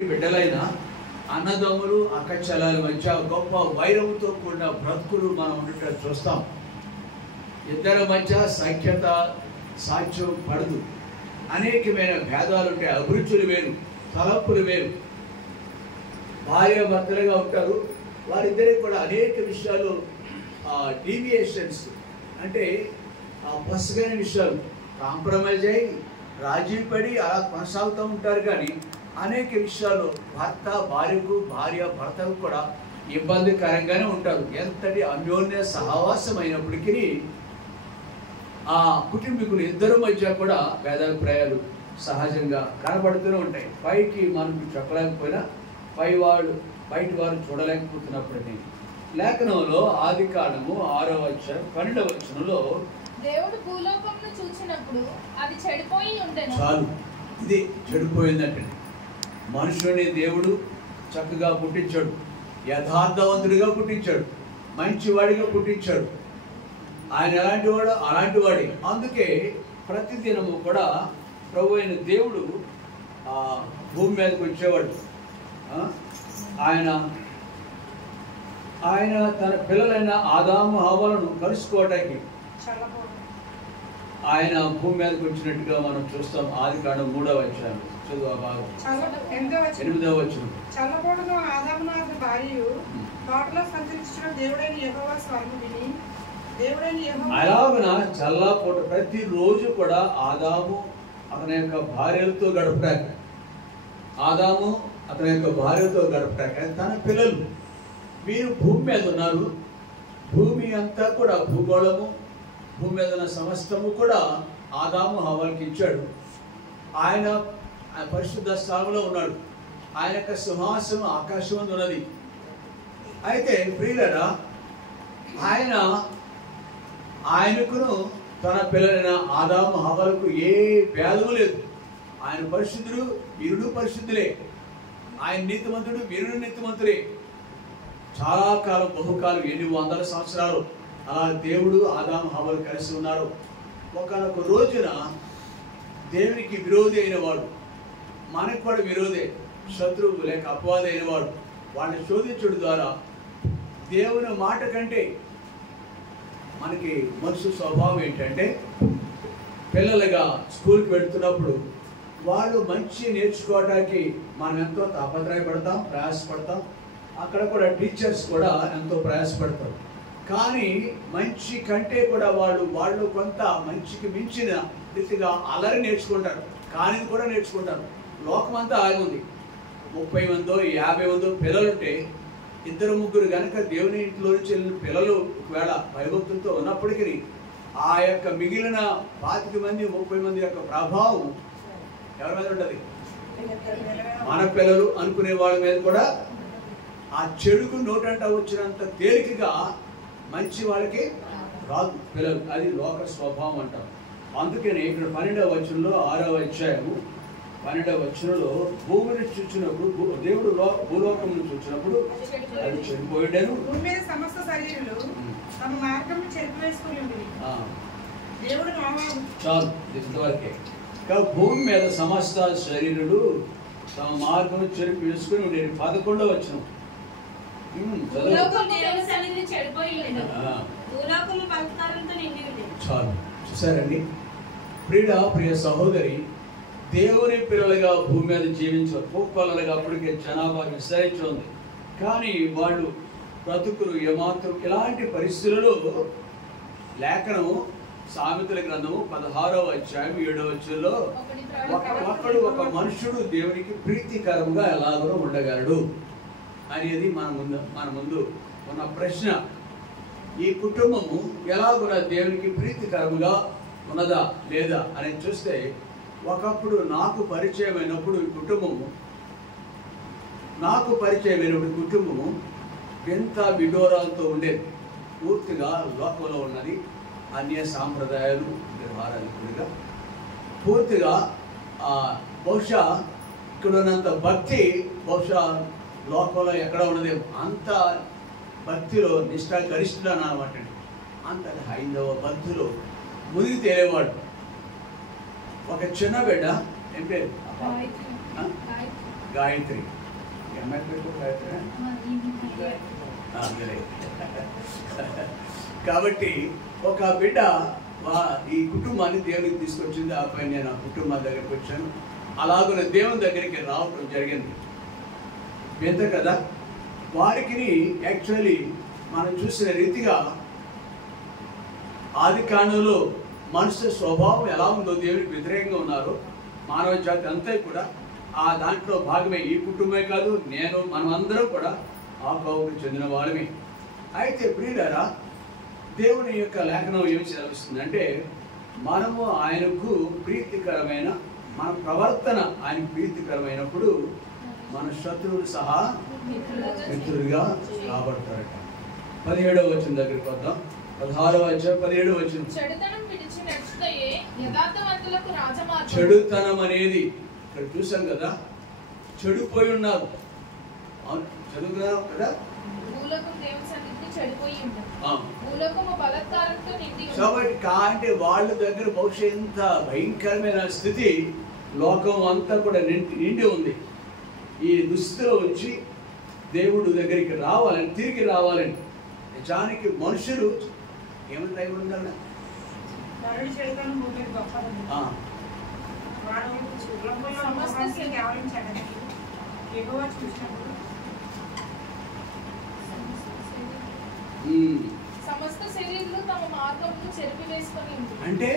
బిడ్డలైన అన్నదమ్ములు అక్కచెల్లెల మధ్య గొప్ప వైరంతో కూడిన బ్రతుకులు మనం ఉండటం చూస్తాం. ఇద్దరి మధ్య సఖ్యత సాధ్యం పడదు. అనేకమైన భేదాలు ఉంటాయి. అభిరుచులు వేరు, తలపులు వేరు. భార్య భర్తలుగా ఉంటారు. వారిద్దరికి కూడా అనేక విషయాలు డీవియేషన్స్ అంటే పసగైన విషయాలు కాంప్రమైజ్ అయ్యి రాజీ పడి అలా కొనసాగుతూ ఉంటారు. కానీ అనేక విషయాలు భర్త భార్యకు, భార్య భర్తకు కూడా ఇబ్బందికరంగానే ఉంటారు. ఎంతటి అన్యోన్య సహవాసం అయినప్పటికీ ఆ కుటుంబీకులు ఇద్దరి మధ్య కూడా భేదాభిప్రాయాలు సహజంగా కనబడుతూనే ఉంటాయి. పైకి మనం చెప్పలేకపోయినా బయట వారు చూడలేకపోతున్నప్పటికీ లేఖనంలో ఆదికాండము 6వ అధ్యాయం 12వ వచనంలో దేవుడు భూలోకమును చూచినప్పుడు అది చెడిపోయి ఉండెను. చాలు, ఇది చెడిపోయిందంటే మనుషుని దేవుడు చక్కగా పుట్టించాడు, యథార్థవంతుడిగా పుట్టించాడు, మంచివాడిగా పుట్టించాడు. ఆయన ఎలాంటి వాడు అలాంటి వాడే. అందుకే ప్రతిదినము కూడా ప్రభు అయిన దేవుడు భూమి మీదకి వచ్చేవాడు. ఆయన తన పిల్లలైన ఆదాము హవ్వలను కలుసుకోవడానికి ఆయన భూమి మీదకి వచ్చినట్టుగా మనం చూస్తాం. ఆదికాండం 3వ అధ్యాయం చదువు భాగం 8వ వచనం. చల్లబోడును ఆదామును అతని భార్యయు తోటలో సంచరించిన దేవుడైన యెహోవా స్వరము విని అలాగన చల్లపూట ప్రతిరోజు కూడా ఆదాము అతని యొక్క భార్యలతో గడపటాక, ఆదాము అతని యొక్క భార్యతో గడపటాక తన పిల్లలు వీరు భూమి మీద ఉన్నారు. భూమి అంతా కూడా భూగోళము, భూమి మీద ఉన్న సమస్తము కూడా ఆదాము హవ్వకి ఇచ్చాడు. ఆయన పరిశుద్ధ స్థానంలో ఉన్నాడు. ఆయన యొక్క సింహాసనం ఆకాశం మీద ఉన్నది. అయితే ప్రియులారా, ఆయనకును తన పిల్లలైన ఆదాము హవ్వలకు ఏ భేదము లేదు. ఆయన పరిశుద్ధుడు, వీరుడు పరిశుద్ధులే. ఆయన నీతిమంతుడు, వీరుడు నీతిమంతులే. చాలా కాలం, బహుకాలం, ఎన్ని వందల సంవత్సరాలు అలా దేవుడు ఆదాము హవ్వలు కలిసి ఉన్నారు. ఒకనొక రోజున దేవునికి విరోధి అయిన వాడు, మనకు కూడా విరోధే, శత్రువు లేక అపవాది అయిన వాడు వాళ్ళని శోధించడం ద్వారా దేవుని మాట కంటే మనకి మనుషు స్వభావం ఏంటంటే, పిల్లలుగా స్కూల్కి వెళుతున్నప్పుడు వాళ్ళు మంచి నేర్చుకోవడానికి మనం ఎంతో తాపత్రయపడతాం, ప్రయాసపడతాం. అక్కడ కూడా టీచర్స్ కూడా ఎంతో ప్రయాసపడతారు. కానీ మంచి కంటే కూడా వాళ్ళు కొంత మంచికి మించిన రీతిగా అల్లరి నేర్చుకుంటారు, కానీ కూడా నేర్చుకుంటారు. లోకమంతా ఆగుంది. 30 మందో 50 మందో పిల్లలుంటే 2-3 కనుక దేవుని ఇంట్లో నుంచి వెళ్ళిన పిల్లలు ఒకవేళ భయభక్తులతో ఉన్నప్పటికీ ఆ యొక్క మిగిలిన 25 మంది 30 మంది యొక్క ప్రభావం ఎవరి మీద ఉంటుంది? మన పిల్లలు అనుకునే వాళ్ళ మీద కూడా ఆ చెడుకు నోటంట వచ్చినంత తేలికగా మంచి వాళ్ళకి రాదు పిల్లలు. అది లోక స్వభావం అంటారు. అందుకని ఇక్కడ 12వ వచనంలో 6వ అధ్యాయము 12వ వచనంలో భూమిని చూచినప్పుడు, దేవుడు భూలోకమును చూచినప్పుడు అది చెడిపోయాడు. భూమి మీద సమస్త శరీరులు తమ మార్గం చెరిపివేసుకుని ఉంది. దేవుడు చాలు, ఇంతవరకే. భూమి మీద సమస్త శరీరులు తమ మార్గం చెరిపి వేసుకుని ఉండేది. 11వ వచనం చాలు. చూసారండి ప్రియ సహోదరి, దేవుని పిల్లలుగా భూమి మీద జీవించారు. భూపాలలుగా అప్పటికే జనాభా విస్తరించి ఉంది. కానీ వాళ్ళు బ్రతుకులు ఏమాత్రం ఇలాంటి పరిస్థితులలో లేఖనము సామెతల గ్రంథము 16వ అధ్యాయం 7వ వచనంలో ఒక మనుషుడు దేవునికి ప్రీతికరంగా ఎలాగో ఉండగలడు అనేది మన ముందు ఉన్న ప్రశ్న. ఈ కుటుంబము ఎలాగున దేవునికి ప్రీతికరముగా ఉన్నదా లేదా అని చూస్తే, ఒకప్పుడు నాకు పరిచయమైనప్పుడు ఈ కుటుంబము ఎంత విడోరాలతో ఉండేది. పూర్తిగా లోకంలో ఉన్నది, అన్య సాంప్రదాయాలు వ్యవహారాలుగా పూర్తిగా బహుశా ఇక్కడ ఉన్నంత భక్తి బహుశా లోకంలో ఎక్కడ ఉన్నది. అంత భక్తిలో గరిష్ఠుడు అనమాట. అంత హైందవ భక్తిలో మునిగి తేలేవాడు. ఒక చిన్న బిడ్డ ఏం పేరు? గాయత్రి. అమ్మాయి పేరు గాయత్రి. కాబట్టి ఒక బిడ్డ ఈ కుటుంబాన్ని దేవునికి తీసుకొచ్చింది. ఆ పైన నేను ఆ కుటుంబం దగ్గరికి వచ్చాను. అలాగనే దేవుని దగ్గరికి రావటం జరిగింది. ఎంత కదా వారికి యాక్చువల్లీ మనం చూసిన రీతిగా ఆది కాండంలో మనుషుల స్వభావం ఎలా ఉందో దేవునికి వ్యతిరేకంగా ఉన్నారు మానవ జాతి అంతా కూడా. ఆ దాంట్లో భాగమే ఈ కుటుంబమే కాదు, మనం అందరం కూడా ఆ కోవకు చెందిన వాళ్ళమే. అయితే ప్రియులారా, దేవుని యొక్క లేఖనం ఏమి సెలవిస్తుందంటే మనము ఆయనకు ప్రీతికరమైన మన ప్రవర్తన ఆయన ప్రీతికరమైనప్పుడు మన శత్రువులు సహా మిత్రులుగా కాబడతారట. 17వ వచనం దగ్గరికి వద్దాం. 16వ అధ్యాయం 17వ వచనం. చెడుతనం అనేది ఇక్కడ చూసాం కదా, చెడిపోయి ఉన్నారు. చదువుకున్నాం కదా. అంటే వాళ్ళ దగ్గర బహుశా ఎంత భయంకరమైన స్థితి లోకం అంతా కూడా నిండి ఉంది. ఈ దుస్థితిలో వచ్చి దేవుడు దగ్గరికి రావాలని, తిరిగి రావాలని నిజానికి మనుషులు ఏమంటే ఉండాలి. అంటే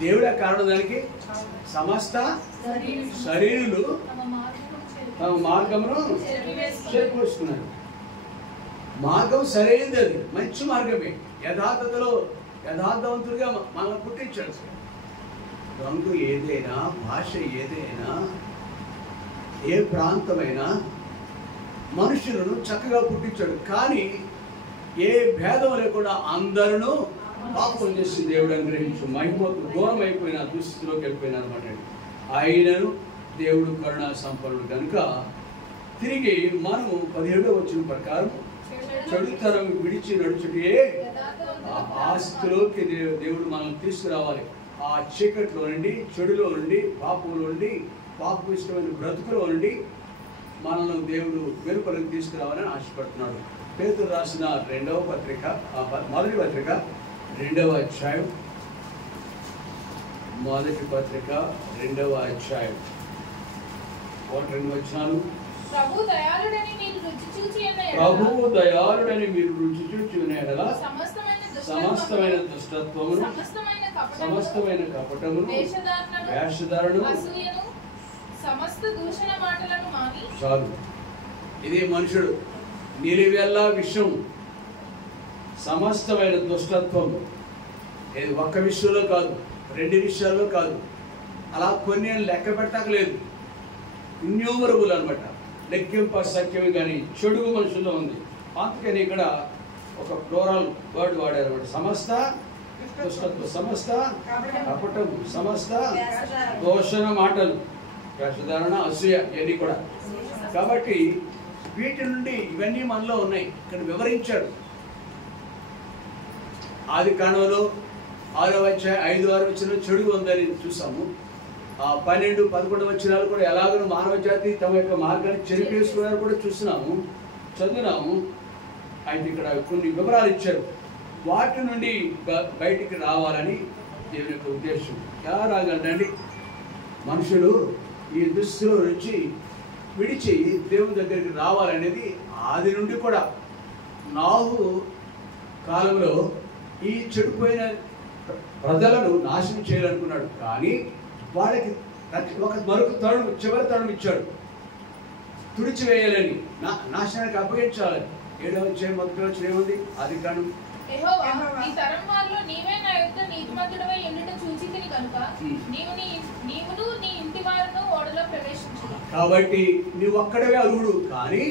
దేవుడే కారణం దానికి. సమస్త శరీరులు తమ మార్గమును చేరుకొస్తున్నారు. మార్గం సరైనది, అది మంచి మార్గమే. యథార్థవంతులుగా మనల్ని పుట్టించాడు. రంగు ఏదైనా, భాష ఏదైనా, ఏ ప్రాంతమైనా మనుషులను చక్కగా పుట్టించాడు. కానీ ఏ భేదం లేకుండా అందరూ పాపం చేసి దేవుడు అనుగ్రహించు మహిమకు దూరం అయిపోయిన దుస్థితిలోకి వెళ్ళిపోయినారు అనమాట. ఆయనను దేవుడు కరుణా సంపన్నుడు కనుక తిరిగి మనము 17వ వచనం ప్రకారం చెడుతనం విడిచి నడుచుటే ఆ స్థితిలోకి దేవుడు మనల్ని తీసుకురావాలి. ఆ చీకట్లో నుండి, చెడులో నుండి, పాపంలో నుండి, పాపం ఇష్టమైన బ్రతుకులో నుండి మనల్ని దేవుడు వెలుపలకు తీసుకురావాలని ఆశపడుతున్నాడు. పేతురు రాసిన మొదటి పత్రిక 2వ అధ్యాయం, మొదటి పత్రిక 2వ అధ్యాయం 1-2 వచనాలు. ప్రభువు దయాళుడని మీరు రుచి చూచి ఉన్నాడలా సమస్తమైన దుష్టత్వమును, సమస్తమైన కపటమును, వేషధారణను, సమస్త దూషణ మాటలను మాని. చాలు. ఇది మనుషుడు నిలువెల్లా విషయం, సమస్తమైన దుష్టత్వం. ఇది ఒక్క విషయంలో కాదు, 2 విషయాల్లో కాదు, అలా కొన్ని లెక్క పెట్టలేదు. ఇన్యూమరబుల్ అనమాట, లెక్కింప సఖ్యమే. కానీ చెడు మనుషుల్లో ఉంది. అందుకని ఇక్కడ ఒక ప్లోరల్ వర్డ్ వాడారు అనమాట. సమస్త దుష్టత్వం, సమస్త కపటం, సమస్త దోషణ మాటలు, వేషధారణ, అసూయ, ఇవన్నీ కూడా. కాబట్టి వీటి నుండి ఇవన్నీ మనలో ఉన్నాయి. ఇక్కడ వివరించాడు. ఆది కాండంలో 6వ అధ్యాయం 5-6 వచనంలో చెడు ఉందని చూసాము. 12-11 వచనాలు కూడా ఎలాగో మానవ జాతి తమ యొక్క మార్గాన్ని చెరిపేసుకున్నారు కూడా చూస్తున్నాము, చదివినాము. అయితే ఇక్కడ కొన్ని వివరాలు ఇచ్చారు. వాటి నుండి బయటికి రావాలని దేవుని యొక్క ఉద్దేశం. ఎలా రాగలండి? మనుషులు ఈ దుస్థితిలో నుంచి విడిచి దేవుని దగ్గరికి రావాలనేది ఆది నుండి కూడా. నాహు కాలంలో ఈ చెడిపోయిన ప్రజలను నాశనం చేయాలనుకున్నాడు. కానీ వాళ్ళకి మరొక తరుణం, చివరి తరుణం ఇచ్చాడు. తుడిచివేయాలని, నాశనానికి అప్పగించాలని. 7వ అధ్యాయం 1వ వచనం ఏముంది? ఆది కాండం. కాబట్టి నువ్వు ఒక్కడవే అర్హుడు. కానీ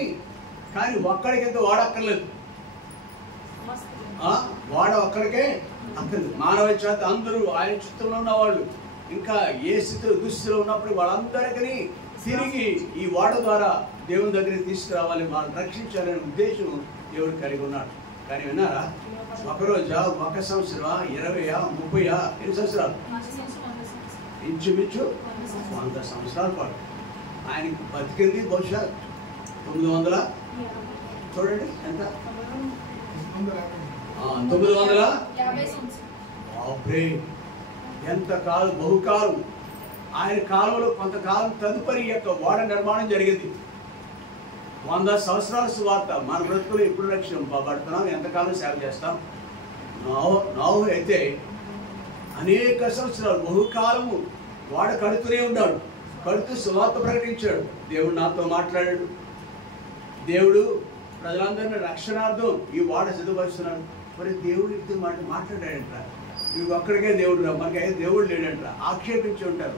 ఒక్కడికైతే వాడక్కర్లేదు. వాడ ఒక్కడికే అక్కర్లేదు. మానవ జాతి అందరూ ఆయన చిత్తంలో ఉన్నవాళ్ళు. ఇంకా ఏ స్థితిలో దుస్థితిలో ఉన్నప్పుడు వాళ్ళందరికీ తిరిగి ఈ వాడ ద్వారా దేవుని దగ్గరికి తీసుకురావాలి, వాళ్ళని రక్షించాలనే ఉద్దేశం దేవుడు కలిగి ఉన్నాడు. కానీ విన్నారా? ఒకరోజా, 1 సంవత్సరం, 20, 30, ఎన్ని సంవత్సరాలు? ఇంచుమించు 100 సంవత్సరాల పాటు. ఆయనకి బతికింది బహుశా 900 చూడండి ఎంత 950 ఎంత కాలం బహుకాలం ఆయన కాలంలో కొంతకాలం తదుపరి యొక్క ఓడ నిర్మాణం జరిగింది. 100 సంవత్సరాల సువార్త మన బ్రతుకులు ఎప్పుడు రక్షింపబడుతున్నాం, ఎంతకాలం సేవ చేస్తాం. నోహు అయితే అనేక సంవత్సరాలు బహుకాలము వాడ కడుతూనే ఉన్నాడు, కడుతూ సువార్త ప్రకటించాడు. దేవుడు నాతో మాట్లాడాడు, దేవుడు ప్రజలందరినీ రక్షణార్థం ఈ వాడ సిద్ధపరుస్తున్నాడు. మరి దేవుడు ఇటు మాట్లాడాడంట, ఇవి ఒక్కడికే దేవుడు రా, మనకైతే దేవుడు లేడంట. ఆక్షేపించి ఉంటారు,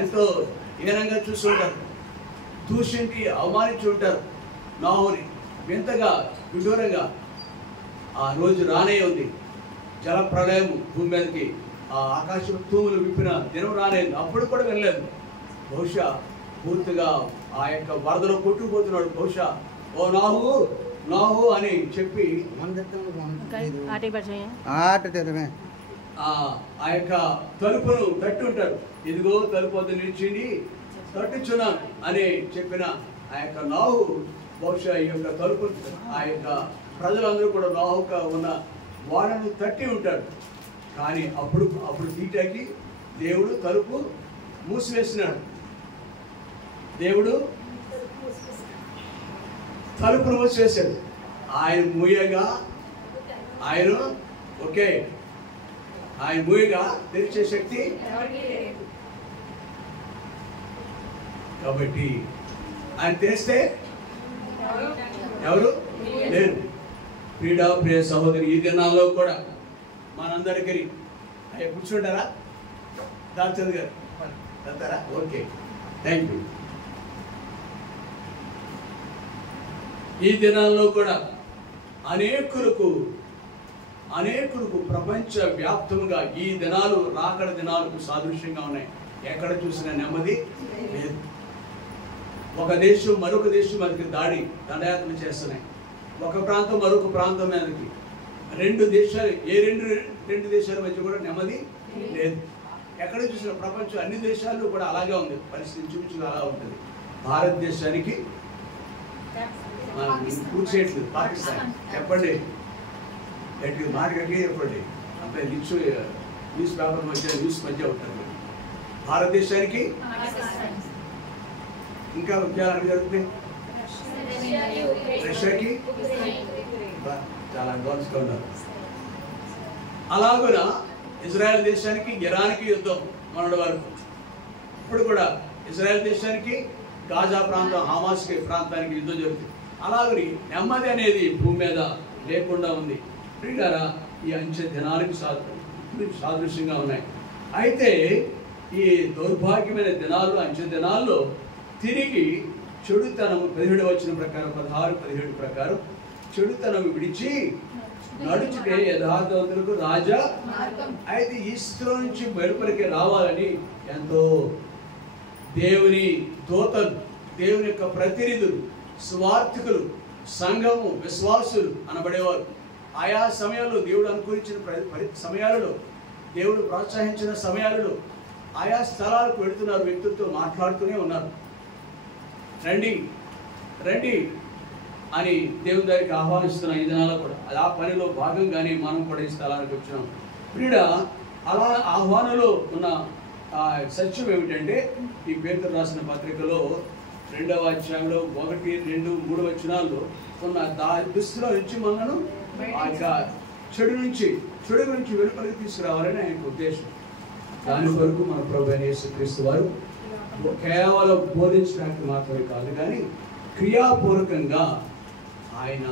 ఎంతో హీనంగా చూసి ఉంటారు, దూషించి అవమానించి ఉంటారు నోహుని. వింతగా విడూరంగా ఆ రోజు రానే ఉంది, జల ప్రళయం భూమి మీదకి, ఆ ఆకాశం తూములు విప్పిన దినం రానే ఉంది. అప్పుడు కూడా వెళ్ళలేదు. బహుశా పూర్తిగా ఆ యొక్క వరదలో కొట్టుకుపోతున్నాడు. బహుశా ఓ నాహు నాహు అని చెప్పి ఆ యొక్క తలుపును తట్టి ఉంటారు. ఇదిగో తలుపు వద్ద నిలిచింది, తట్టుచున్నాను అని చెప్పిన ఆ యొక్క నాహు బహుశా ఈ యొక్క తలుపు ఆ యొక్క ప్రజలందరూ కూడా నాహుగా ఉన్న వాడను తట్టి ఉంటాడు. కానీ అప్పుడు తీటాకి దేవుడు తలుపు మూసివేసినాడు. దేవుడు తలుపును మూసివేశాడు. ఆయన మూయగా ఆయన మూయగా తెరిచే శక్తి. కాబట్టి ఆయన తెరిస్తే ఎవరు లేరు. ప్రియ సహోదరి, ఈ దినాల్లో కూడా మనందరికీ అయ్యా కూర్చుంటారా? దాల్చంద్ గారు వెళ్తారా? Okay, thank you. ఈ దినాల్లో కూడా అనేకులకు ప్రపంచ వ్యాప్తంగా ఈ దినాలు రాకడ దినాలకు సాదృశ్యంగా ఉన్నాయి. ఎక్కడ చూసినా నెమ్మది లేదు. ఒక దేశం మరొక దేశం మనకి దండయాత్ర చేస్తున్నాయి. ఒక ప్రాంతం మరొక ప్రాంతం మీదకి, రెండు దేశాల మధ్య కూడా నెమ్మది లేదు. ఎక్కడ చూసిన ప్రపంచం అన్ని దేశాల్లో కూడా అలాగే ఉంది. పరిస్థితి చూపించుగా అలా ఉంటుంది. భారతదేశానికి కూర్చేయట్లేదు పాకిస్తాన్. చెప్పండి, గట్టి మాట గట్టిగా చెప్పండి. అంటే న్యూస్ పేపర్ మధ్య ఉంటుంది. భారతదేశానికి ఇంకా విద్యాలు జరుగుతాయి. రష్యాకి చాలా అడ్వాన్స్గా ఉన్నారు. అలాగున ఇజ్రాయెల్ దేశానికి ఇరాన్కి యుద్ధం మొన్నటి వరకు. ఇప్పుడు కూడా ఇజ్రాయెల్ దేశానికి గాజా ప్రాంతం హమాస్కి ప్రాంతానికి యుద్ధం జరుగుతుంది. అలాగని నెమ్మది అనేది భూమి మీద లేకుండా ఉంది. ప్రియులారా, ఈ అంచె దినాలకు సాదృశ్యంగా ఉన్నాయి. అయితే ఈ దౌర్భాగ్యమైన దినాలు, అంచె దినాల్లో తిరిగి చెడుతనము 17 వచనం ప్రకారం 16-17 ప్రకారం చెడుతనము విడిచి నడుచుటే యథార్థవంతులకు రాజా. అయితే ఈ స్థితిలో నుంచి వెలుపలికి రావాలని ఎంతో దేవుని దూతలు, దేవుని యొక్క ప్రతినిధులు, స్వార్థికులు, సంఘము, విశ్వాసులు అనబడేవారు ఆయా సమయాల్లో దేవుడు అనుకూలించిన సమయాలలో, దేవుడు ప్రోత్సహించిన సమయాలలో ఆయా స్థలాలకు వెళుతున్నారు. వ్యక్తులతో మాట్లాడుతూనే ఉన్నారు. రండి రండి అని దేవుని దగ్గరికి ఆహ్వానిస్తున్నాం. ఈ దినాల్లో కూడా ఆ పనిలో భాగంగానే మనం కూడా ఈ స్థలానికి వచ్చినాం. ప్రియుడ, అలా ఆహ్వానంలో ఉన్న సత్యం ఏమిటంటే, ఈ పేతురు రాసిన పత్రికలో 2వ అధ్యాయంలో 1, 2, 3 వచనాల్లో ఉన్న దుస్థితిలో నుంచి మనను ఆ యొక్క చెడు నుంచి వెలుపలికి తీసుకురావాలని ఆయన ఉద్దేశం. దాని వరకు మన ప్రభువైన యేసుక్రీస్తు వారు కేవలం బోధించడానికి మాత్రమే కాదు, కానీ క్రియాపూర్వకంగా ఆయన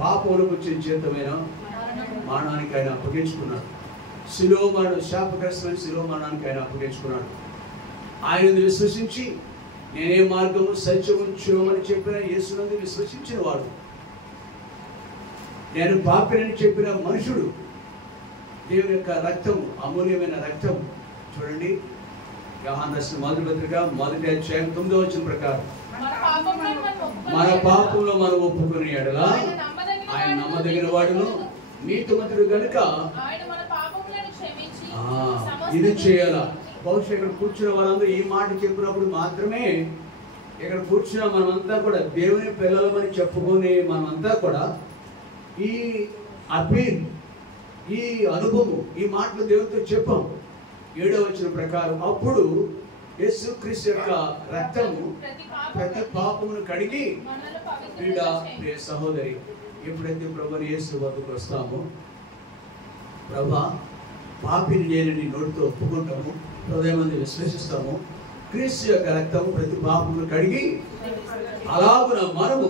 పాపములకు వచ్చే జీతమైన మరణానికి ఆయన అప్పగించుకున్నాడు. శిలువ మరణం, శాపగ్రస్తమైన శిలువ మరణానికి ఆయన అప్పగించుకున్నాడు. ఆయన విశ్వసించి నేనే మార్గము సత్యము జీవమని చెప్పిన యేసునందు విశ్వసించిన వాడు, నేను పాపినని చెప్పిన మనుషుడు, దేవుని యొక్క రక్తం, అమూల్యమైన రక్తం. చూడండి, యోహాను రాసిన మొదటి పత్రిక 1వ అధ్యాయం 9వ వచనం ప్రకారం మన పాపంలో మనం ఒప్పుకునే యెడల ఆయన నమ్మదగిన వాడును నీతిమంతుడు గనుక ఇది చేయాలా. బహుశా ఇక్కడ కూర్చున్న వాళ్ళందరూ ఈ మాట చెప్పినప్పుడు మాత్రమే ఇక్కడ కూర్చున్న మనమంతా కూడా దేవుని పిల్లలమని చెప్పుకొని మనమంతా కూడా ఈ అపీల్, ఈ అనుభవం, ఈ మాటలు దేవునితో చెప్పాం. 7వ వచనం ప్రకారం అప్పుడు యేసుక్రీస్తు యొక్క రక్తము ప్రతి పాపమును కడిగి ప్రియ సహోదరి, ఎప్పుడైతే ప్రభుని యేసు వద్దకు వస్తామో, ప్రభా పాపిని నేను నోటితో ఒప్పుకుంటాము, హృదయమందు విశ్వసిస్తాము, క్రీస్తు యొక్క రక్తము ప్రతి పాపమును కడిగి, అలాగున మనము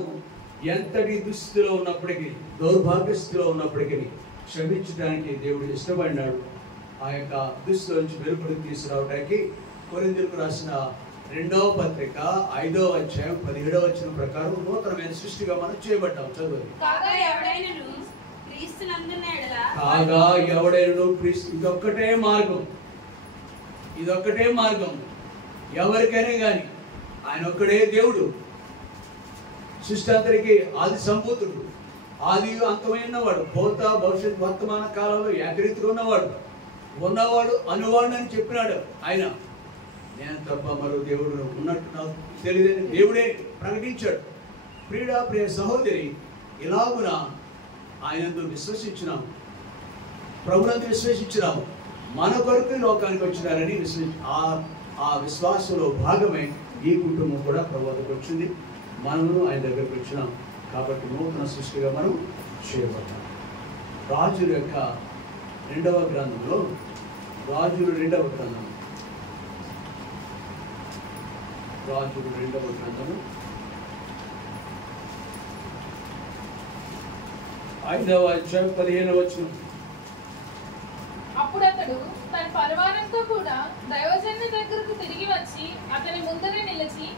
ఎంతటి దుస్థితిలో ఉన్నప్పటికీ, దౌర్భాగ్య స్థితిలో ఉన్నప్పటికీ క్షమించడానికి దేవుడు ఇష్టపడినాడు. ఆ యొక్క దుస్థితి నుంచి వెలుపడికి తీసుకురావడానికి కొరింథీయులకు రాసిన 2వ పత్రిక 5వ అధ్యాయం 17వ వచనం ప్రకారం నూతనమైన సృష్టిగా మనం చేయబడ్డాం. చదువు. కాగా ఎవడైనను క్రీస్తు, ఇదొక్కటే మార్గం, ఇదొక్కటే మార్గం ఎవరికైనా కానీ. ఆయన ఒక్కడే దేవుడు, సృష్టి ఆది సంభూతుడు, ఆది అంతమైనవాడు, భూత భవిష్యత్ వర్తమాన కాలంలో ఏకరీతిగా ఉన్నవాడు అనువాడు అని చెప్పినాడు ఆయన. నేను తప్ప మరో దేవుడు ఉన్నట్టు నాకు తెలియదని దేవుడే ప్రకటించాడు. ప్రియ సహోదరి, ఇలాగున ఆయనందు విశ్వసించినాము, ప్రభునందు విశ్వసించినాము, మన కొరకు లోకానికి వచ్చినారని ఆ విశ్వాసంలో భాగమై ఈ కుటుంబం కూడా ప్రభు వద్దకు వచ్చింది, మనము ఆయన దగ్గరకు వచ్చినాం. కాబట్టి నూతన సృష్టిగా మనం చేయబడ్డాం. రాజుల యొక్క 2వ గ్రంథంలో, రాజులు 2వ గ్రంథం, రాజులు 2వ గ్రంథము 5వ అధ్యాయం 15వ వచనం. అప్పుడు అతడు తన పరివారంతో కూడా దైవజనుని దగ్గరకు తిరిగి వచ్చి అతని ముందర నిలిచి,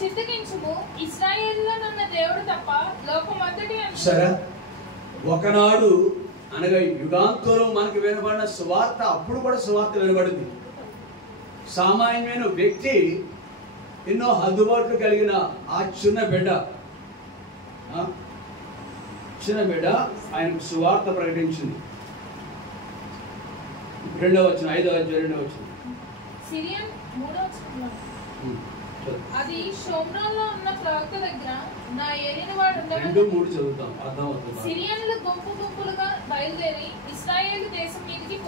చిత్తగించుము, ఇశ్రాయేలులో ఉన్న దేవుడు తప్ప లోకమంతటి సరే. ఒకనాడు అనగా యుగాంతంలో మనకు వినబడిన సువార్త అప్పుడు కూడా సువార్త వినబడింది. సామాన్యమైన వ్యక్తి, ఎన్నో హద్దుబాట్లు కలిగిన ఆ చిన్న బిడ్డ ఆయనకు సువార్త ప్రకటించింది. 2వ వచనం, 5వ అధ్యాయం 2వ వచనం. సిరియన్ 3వ వచనం. అది షోమ్రోన్లో ఉన్న ప్రవక్త దగ్గర నా ఏలిన వాడు ఉండవని సిరియన్లు గుంపు గుంపులుగా బయలుదేరి ఇశ్రాయేలు దేశం మీదకి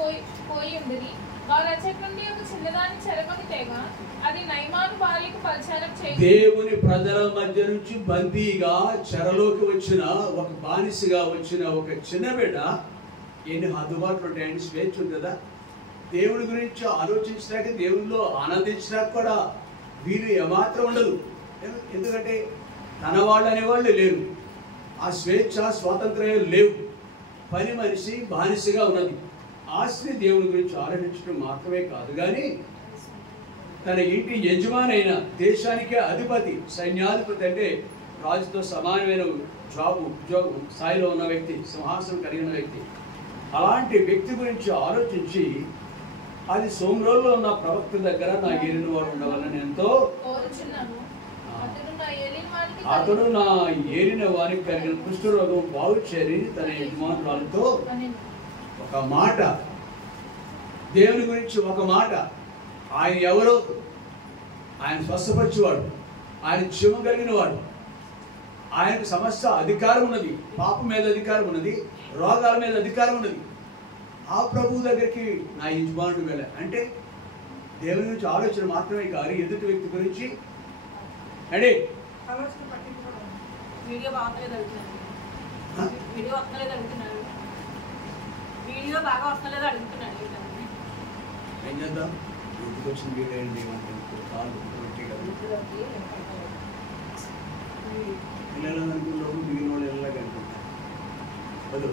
పోయి ఉండేది. వారు అచ్చటి నుండి ఒక చిన్నదాన్ని చెరకొని తేగా అది నయమాను భార్యకు పరిచారం చేయ, దేవుని ప్రజల మధ్య నుంచి బందీగా చెరలోకి వచ్చిన ఒక బానిసగా వచ్చిన ఒక చిన్న బిడ్డ, ఎన్ని హద్దుబాట్లు ఉంటాయండి, స్వేచ్ఛ ఉంటుందా? దేవుని గురించి ఆలోచించడానికి, దేవునిలో ఆనందించడానికి కూడా వీలు ఏమాత్రం ఉండదు. ఎందుకంటే తన వాళ్ళు అనేవాళ్ళు లేరు, ఆ స్వేచ్ఛ స్వాతంత్ర్యం లేవు. పని మనిషి బానిసగా ఉన్నది. ఆ స్త్రీ దేవుని గురించి ఆలోచించడం మాత్రమే కాదు కానీ తన ఇంటి యజమానైన, దేశానికే అధిపతి, సైన్యాధిపతి అంటే రాజుతో సమానమైన ఉద్యోగం స్థాయిలో ఉన్న వ్యక్తి, సింహాసనం కలిగిన వ్యక్తి, అలాంటి వ్యక్తి గురించి ఆలోచించి అది సోమ్రోలో ఉన్న ప్రవక్త దగ్గర నా ఏలిన వాడు ఉండవాలని ఎంతో కోరుచున్నాను. అతడు నా ఏలిన వారికి కలిగిన కుష్ఠరోగం బాగు చేరి తన యజమానురాలతో ఒక మాట, దేవుని గురించి ఒక మాట, ఆయన ఎవరో, ఆయన స్వస్థపరిచేవాడు, ఆయన జీవం కలిగిన వాడు, ఆయనకు సమస్త అధికారం ఉన్నది, పాపం మీద అధికారం ఉన్నది, రోగాల మీద అధికారం ఉన్నది. ఆ ప్రభువు దగ్గరికి నా యజమానుడు వెళ్ళ అంటే దేవుని గురించి ఆలోచన మాత్రమే కాదు, ఎదుటి వ్యక్తి గురించి అంటే వీడియో బాగా వస్తలేదు అడుగుతున్నాడు. ఏం చేద్దాం, ఇంటికి వచ్చిన వీడియో ఏంటి కాలు పిల్లలు అనుకున్నాము, మిగిలిన వాళ్ళు ఎలాగ అనుకుంటారు.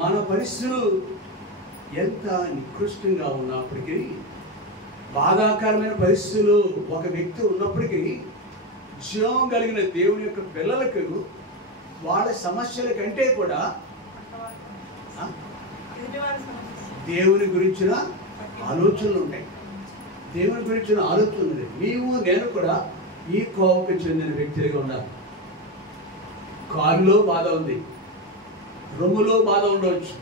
మన పరిస్థితులు ఎంత నికృష్టంగా ఉన్నప్పటికీ, బాధాకరమైన పరిస్థితులు ఒక వ్యక్తి ఉన్నప్పటికీ, జీవం కలిగిన దేవుని యొక్క పిల్లలకు వాళ్ళ సమస్యల కంటే కూడా దేవుని గురించిన ఆలోచనలు ఉంటాయి. దేవుని గురించిన ఆలోచనలు ఉంటాయి. నీవు నేను కూడా ఈ కోవకు చెందిన వ్యక్తులుగా ఉండాలి. కారులో బాధ ఉంది, రొమ్ములో బాధ ఉండవచ్చు,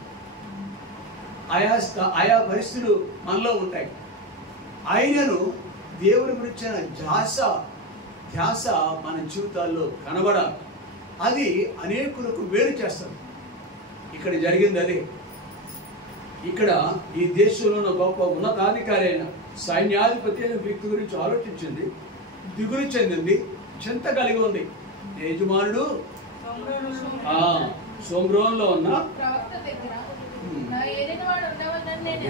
ఆయా పరిస్థితులు మనలో ఉంటాయి. అయినను దేవుని గురించిన ధ్యాస మన జీవితాల్లో కనబడాలి. అది అనేకులకు వేరు చేస్తుంది. ఇక్కడ జరిగింది అదే. ఇక్కడ ఈ దేశంలో ఉన్న గొప్ప ఉన్నతాధికారి అయిన సైన్యాధిపతి అయిన వ్యక్తి గురించి ఆలోచించింది, దిగులు చెందింది, చింత కలిగి ఉంది. యజమానుడు సోమ్రోన్లో ఉన్న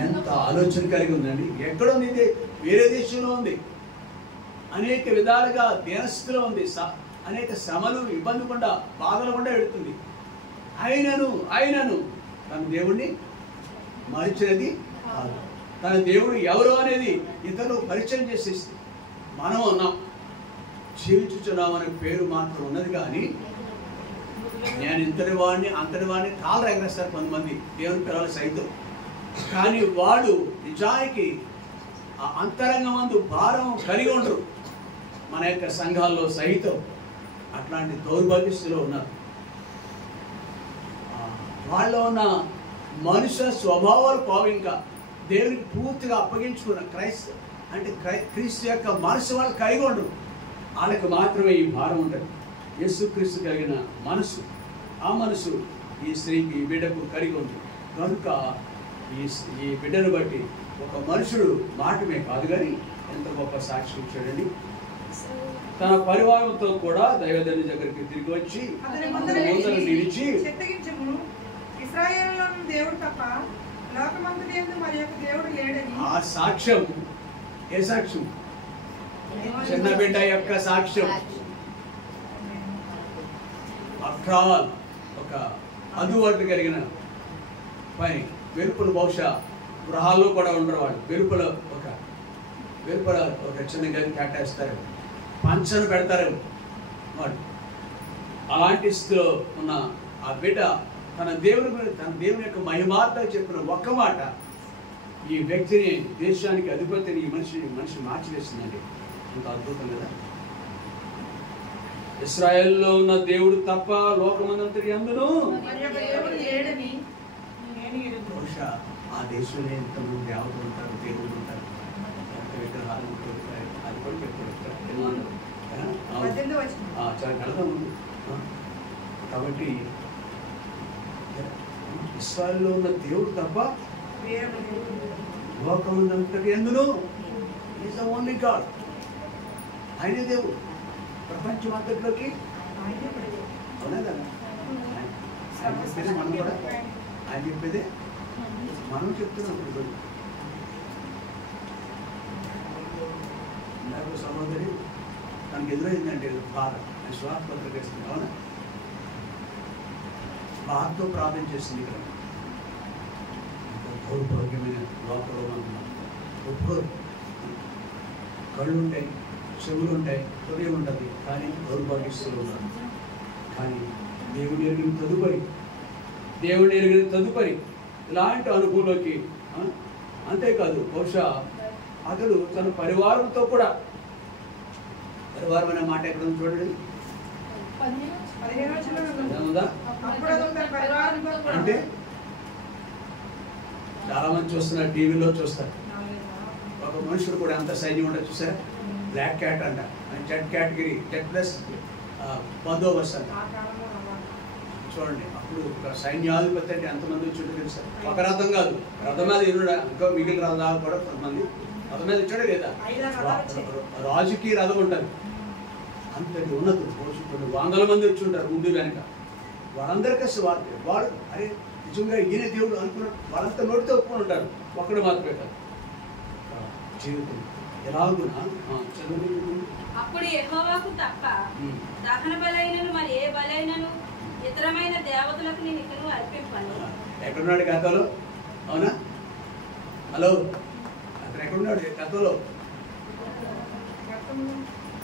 ఎంత ఆలోచన కలిగి ఉందండి. ఎక్కడ ఉంది? ఇది వేరే దేశంలో ఉంది, అనేక విధాలుగా దీనస్థితిలో ఉంది, అనేక శ్రమలు, ఇబ్బంది గుండా, బాధలు గుండా వెళుతుంది. అయినను తన దేవుణ్ణి మరిచినది కాదు. తన దేవుడు ఎవరు అనేది ఇతరులు పరిచయం చేసేసి మనం ఉన్నాం, జీవించుచున్నాం అనే పేరు మాత్రం ఉన్నది. కానీ నేను ఇంతటి వాడిని అంతటి వాడిని కాళ్ళు ఎగరేస్తారు కొంతమంది దేవుని పిల్లలు సైతం. కానీ వాడు నిజానికి ఆ అంతరంగమందు భారం కలిగి ఉండరు. మన యొక్క సంఘాల్లో సహితం అట్లాంటి దౌర్భాగ్యస్థితిలో ఉన్నారు. వాళ్ళలో ఉన్న మనుషుల స్వభావాలు పావు ఇంకా దేవునికి పూర్తిగా అప్పగించుకున్న క్రీస్తు యొక్క మనసు వాళ్ళు కలిగి ఉండరు. వాళ్ళకి మాత్రమే ఈ భారం ఉంటుంది. యేసుక్రీస్తు కలిగిన మనసు, ఆ మనసు ఈ స్త్రీకి, ఈ బిడ్డకు కలిగి ఉంది. కనుక ఈ బిడ్డను బట్టి ఒక మనుషుడు మాటమే కాదు కానీ ఎంత గొప్ప సాక్షి ఇచ్చాడండి. తన పరివారంతో కూడా దైవజనుని దగ్గరికి తిరిగి వచ్చి ముందర నిలిచి ఆ సాక్ష్యం, ఏ సాక్ష్యం? చిన్న బిడ్డ యొక్క సాక్ష్యం. అక్రాల్ ఒక అందుబాటు కలిగిన పని. వెలుపల బహుశా గృహాల్లో కూడా ఉండరు వాళ్ళు. వెలుపల ఒక చిన్న గది కేటాయిస్తారు, పంచను పెడతారు వాడు. అలాంటి స్థితిలో ఉన్న ఆ బిడ్డ తన దేవుని యొక్క మహిమార్త చెప్పిన ఒక్క మాట ఈ వ్యక్తిని, దేశానికి అధిపతిని, ఈ మనిషి మార్చివేస్తుందండి. అంత అద్భుతం కదా. ఇశ్రాయేల్లో ఉన్న దేవుడు తప్ప లోకమందంతటి అందును బహుశా ఆ దేశంలో ఎంతమంది దేవతలు ఉంటారు, దేవుళ్ళు ఉంటారు, ఎంత విగ్రహాలు ఉంటారు. అది కూడా చెప్పారు చాలా కలదం ఉంది. కాబట్టి ఇశ్రాయేల్లో ఉన్న దేవుడు తప్ప లోకమందంతటి అందును ఈజ్ ద ఓన్లీ గాడ్. ఆయనే దేవుడు. ప్రపంచం అంతట్లోకి అవునా కదా? ఆయన చెప్పేదే మనం కూడా, ఆయన చెప్పేదే మనం చెప్తున్నాం. నాకు సహోదరి తనకు ఎదురైందంటే బాధ, నేను శ్వాసపత్రిక వేస్తుంది. అవునా? బాధతో ప్రార్థన చేస్తుంది. ఇక్కడ దౌర్భాగ్యమైన లోపల ఒప్పుకోరు. కళ్ళు ఉంటాయి, చెవులు ఉంటాయి, హృదయం ఉంటుంది, కానీ దౌర్భాగ్యస్తులు ఉన్నారు. కానీ దేవుడు ఎరిగిన తదుపరి ఇలాంటి అనుభవంలోకి, అంతేకాదు బహుశా అతడు తన పరివారంతో కూడా, పరివారం అనే మాట ఎక్కడ ఉంది చూడండి. అంటే చాలా మంది చూస్తున్నారు, టీవీలో చూస్తారు. ఒక మనుషుడు కూడా అంత సైన్యం ఉండదు చూసారా? బ్లాక్ క్యాట్ అంట, జెడ్ కేటగిరీ, జెడ్ ప్లస్ బందోబస్తు అంట. చూడండి, అప్పుడు ఒక సైన్యాధిపతి అంటే ఎంతమంది వచ్చి తెలుసా? ఒక రథం కాదు, రథం మీద ఇరుడా, ఇంకా మిగిలిన రథాలు కూడా కొంతమంది రథం మీద ఇచ్చాడే లేదా? రాజుకి రథం ఉంటుంది. అంతటి ఉన్నత కొన్ని వందల మంది వచ్చి ఉంటారు ముందు వెనక. వాళ్ళందరికీ వాడు అరే నిజంగా ఈయన దేవుడు అనుకున్నాడు. వాళ్ళంతా నోటితో ఒప్పుకొని ఉంటారు, ఒక్కడు మాత్రమే కాదు. జీవితం ఎలాగునా చదువు. అప్పుడు యెహోవాకు తప్ప దహన బలైనను మరి ఏ బలైనను ఇతరమైన దేవతలకు నేను ఇకను అర్పింపను. ఎక్కడున్నాడు గతంలో? అవునా? హలో, అతను ఎక్కడున్నాడు గతంలో?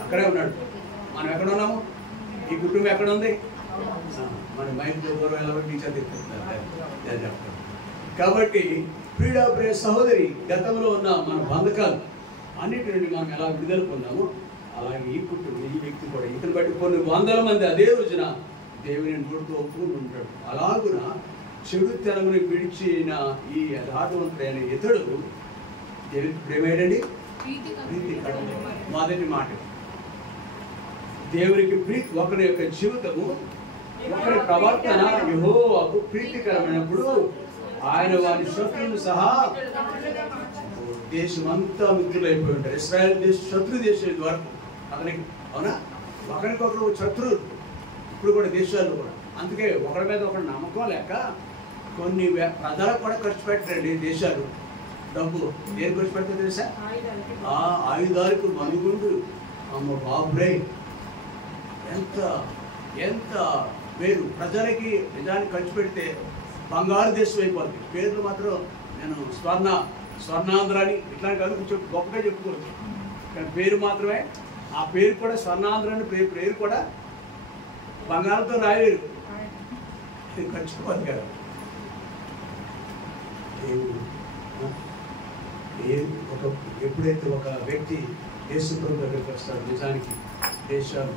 అక్కడే ఉన్నాడు. మనం ఎక్కడ ఉన్నాము? ఈ కుటుంబం ఎక్కడ ఉంది? మన మైండ్ ఎలా టీచర్ చెప్తారు. కాబట్టి ప్రియుడా ప్రియ సహోదరి, గతంలో ఉన్న మన బంధకాలు అన్నిటి నుండి మనం ఎలా విడుదల పొందామో అలాగే ఈ కుటుంబం, ఈ వ్యక్తి కూడా ఇతను బట్టి కొన్ని వందల మంది అదే రోజున దేవుని నోటితో ఒప్పుకుని ఉంటాడు. అలాగున చెడు తెరముని విడిచిన ఈ యథార్థవంతుడైన ఇతడు దేవునికి ప్రేమేడండి, ప్రీతి కడము. మొదటి మాట, దేవునికి ప్రీతి, ఒకరి యొక్క జీవితము, ఒకరి ప్రవర్తన యెహోవాకు ప్రీతికరమైనప్పుడు ఆయన వారి శత్రువులు సహా దేశమంతా మిత్రులైపోయి ఉంటారు. ఇశ్రాయేల్ దేశం శత్రు దేశం వరకు అతనికి, అవునా, ఒకరికొకరు శత్రువులు ఇప్పుడు కూడా దేశాల్లో కూడా. అందుకే ఒకరి మీద ఒకరి నమ్మకం లేక కొన్ని ప్రజలకు కూడా ఖర్చు పెట్టండి దేశాలు డబ్బు. దేని ఖర్చు పెడతారు తెలుసా? ఆయుధాలకు మనుగుండు. అమ్మ బాబురే, ఎంత ఎంత వేరు ప్రజలకి నిజానికి ఖర్చు పెడితే బంగారు దేశం అయిపోతుంది. పేర్లు మాత్రం నేను స్వర్ణాంధ్ర అని ఇట్లాంటి కాదు గొప్పగా చెప్పుకోవచ్చు, కానీ పేరు మాత్రమే. ఆ పేరు కూడా స్వర్ణాంధ్ర అని పేరు కూడా బంగారంతో రాయలేరు, ఖర్చుకోవాలి కదా. ఎప్పుడైతే ఒక వ్యక్తి దేశం దగ్గరికి వస్తాడు, నిజానికి దేశాలు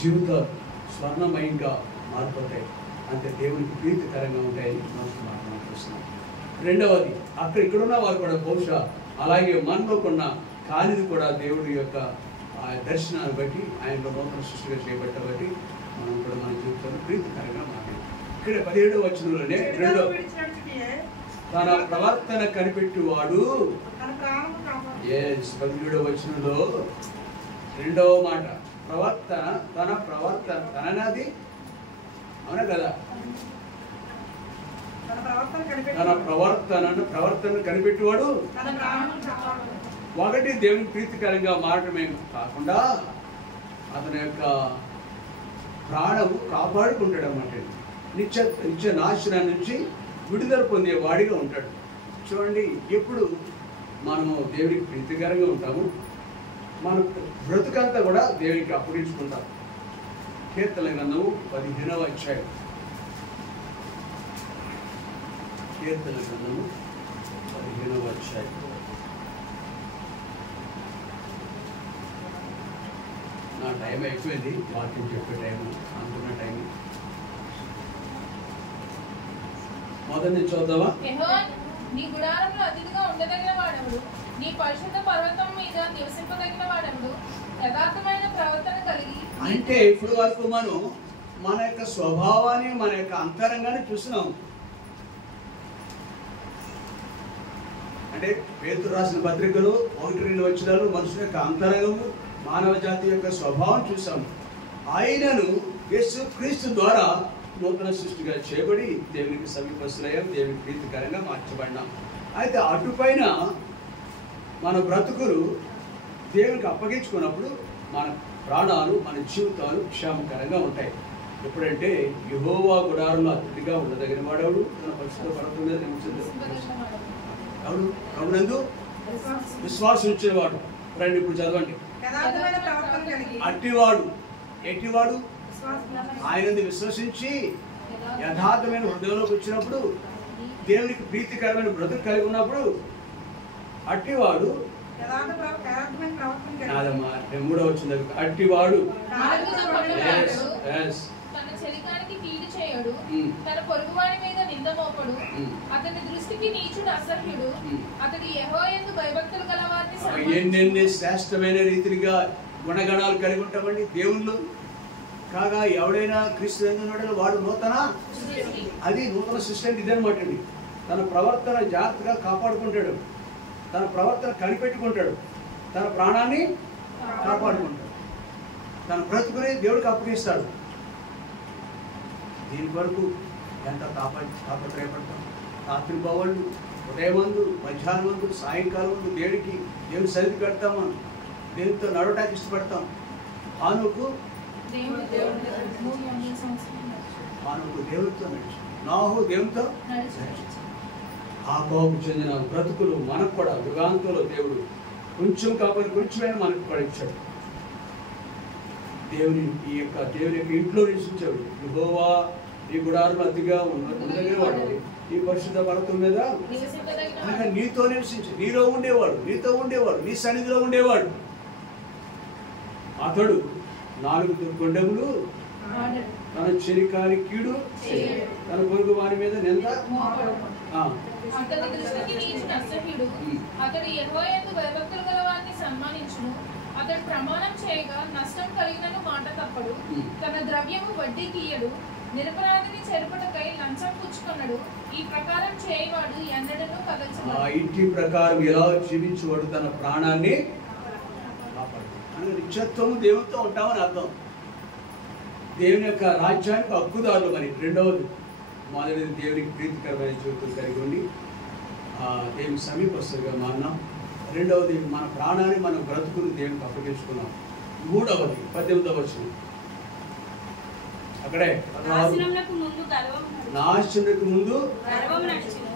జీవితాలు స్వర్ణమయంగా మారిపోతాయి, అంతే దేవునికి ప్రీతికరంగా ఉంటాయని మనుషులు మాట్లాడుతున్నాం. రెండవది, ఇక్కడున్న వారు కూడా బహుశా అలాగే మనలో కొన్న కానిది కూడా దేవుడి యొక్క ఆ దర్శనాన్ని బట్టి, ఆయనలో నూతన సృష్టిగా చేయబట్టి మనం కూడా మన జీవితంలో ప్రీతికరంగా మాట్లాడాలి. ఇక్కడ 17వ వచనంలోనే తన ప్రవర్తన కనిపెట్టువాడు, 17వ వచనంలో రెండవ మాట, తన ప్రవర్తన, అవునా కదా, తన ప్రవర్తన కనిపెట్టువాడు ఒకటి దేవుని ప్రీతికరంగా మారటమే కాకుండా అతని యొక్క ప్రాణము కాపాడుకుంటాడు అన్నమాట. నిత్య నాశనం నుంచి విడుదల పొందే వాడిగా ఉంటాడు. చూడండి, ఎప్పుడు మనము దేవుడికి ప్రీతికరంగా ఉంటాము, మన బ్రతుకంతా కూడా దేవునికి అప్పగించుకుంటాం. కీర్తన గ్రంథము 15వ అధ్యాయం, కీర్తన గ్రంథము 15వ అధ్యాయం. నా టైం అయిపోయింది, వాక్యం చెప్పే టైం అనుకున్న టైం. మొదటి నుంచి చూద్దామా? నీ గుడారంలో అతిథిగా ఉండదగిన వాడెవడు? నీ పరిశుద్ధ పర్వతం మీద నివసింపదగిన వాడెవడు? యథార్థమైన ప్రవర్తన కలిగి. అంటే ఇప్పుడు వరకు మనం మన యొక్క స్వభావాన్ని, మన యొక్క అంతరంగాన్ని చూస్తున్నాం. అంటే పేతురు రాసిన పత్రికలు 1-2 వచనాలు మనుషుల యొక్క అంతరంగము, మానవ జాతి యొక్క స్వభావం చూసాము. ఆయనను యేసుక్రీస్తు ద్వారా నూతన సృష్టిగా చేయబడి దేవునికి సమీపస్తులయ్యాం, దేవునికి ప్రీతికరంగా మార్చబడినాం. అయితే అటుపైన మన బ్రతుకులు దేవునికి అప్పగించుకున్నప్పుడు మన ప్రాణాలు, మన జీవితాలు క్షేమకరంగా ఉంటాయి. ఎప్పుడంటే యెహోవా గుడారంలో అతిథిగా ఉండదగిన వాడెవడు? తన పరిశుద్ధ పర్వతం మీద ప్రభునందు విశ్వాసం ఉంచేవాడు. రండి ఇప్పుడు చదవండి. అట్టివాడు ఎట్టివాడు? ఆయన విశ్వసించి యథార్థమైన హృదయంలోకి వచ్చినప్పుడు, దేవునికి ప్రీతికరమైన బ్రతుకు కలిగి ఉన్నప్పుడు అట్టివాడు. మూడవ వచ్చింది, అట్టివాడు తన చెలికానికి కీడు చేయడు, తన పొరుగువాడి మీద నింద మోపడు, అతని దృష్టికి నీచుడు అసహ్యుడు, అతడు యెహోవా యందు భయభక్తులు గలవారిని. ఎన్నెన్ని శ్రేష్టమైన రీతిగా గుణగణాలు కలిగి ఉంటామండి దేవుళ్ళు. కాగా ఎవడైనా క్రీస్తు యందు వాడు నూతన, అది నూతన సృష్టి అంటే ఇదనమాట అండి. తన ప్రవర్తన జాగ్రత్తగా కాపాడుకుంటాడు, తన ప్రవర్తన కనిపెట్టుకుంటాడు, తన ప్రాణాన్ని కాపాడుకుంటాడు, తన బ్రతుకుని దేవుడికి అప్పగిస్తాడు. దీని వరకు ఎంత తాపత్రయపడతాం. రాత్రి బావాళ్ళు ఉదయమందు, మధ్యాహ్నమందు, సాయంకాలం దేవుడి సరిది కడతాము, దేవుడితో నడవటానికి ఇష్టపడతాం. ఆనుకు దేవుడితో నడిచి, నాహు దేవుడితో ఆ కోపం చెందిన బ్రతుకులు మనకు కూడా యుగాంతంలో దేవుడు కొంచెం కాబట్టి కొంచెమైనా మనకు కూడా ఇచ్చాడు. దేవుని యొక్క ఇంట్లో నివసించాడు. యెహోవా నీ గుడారంలో అతిగా ఉండదగిన వాడు, ఈ పరిశుద్ధ పర్వతం మీద అనగా నీతో నివసించి నీలో ఉండేవాడు, నీతో ఉండేవాడు, నీ సన్నిధిలో ఉండేవాడు. అతడు 4 దుర్గొండములు తన చెలికాని కీడు తన పొరుగు వారి మీద నింద. అతని దృష్టికి నీచు నష్టహీనుడు. అతడు యెహోవా యందు భయభక్తులు గల వారిని సన్మానించును. అతడు ప్రమాణం చేయగా నష్టం కలిగినను మాట తప్పడు. తన ద్రవ్యము వడ్డీకి ఇయ్యడు. నిరపరాధిని చెరుపుటకై లంచం పుచ్చుకొనడు. ఈ ప్రకారం చేయవాడు ఎన్నడను కదల్చడు. ఇంటి ప్రకారం ఎలా జీవించేవాడు తన ప్రాణాన్ని కాపాడు. అనగా నిత్యత్వము దేవునితో ఉంటామని అర్థం. దేవుని యొక్క రాజ్యానికి హక్కుదారులు. మరి రెండవది, మొదటిది దేవునికి ప్రీతికరమైన జీవితం కలిగి ఉండి దేవుని సమీపస్తులుగా మారినాం. రెండవది, మన ప్రాణాన్ని మనం బ్రతుకుని దేవునికి అప్పగించుకున్నాం. మూడవది 18వ వచనం అక్కడే, నాశనమునకు ముందు గర్వము నడుచును,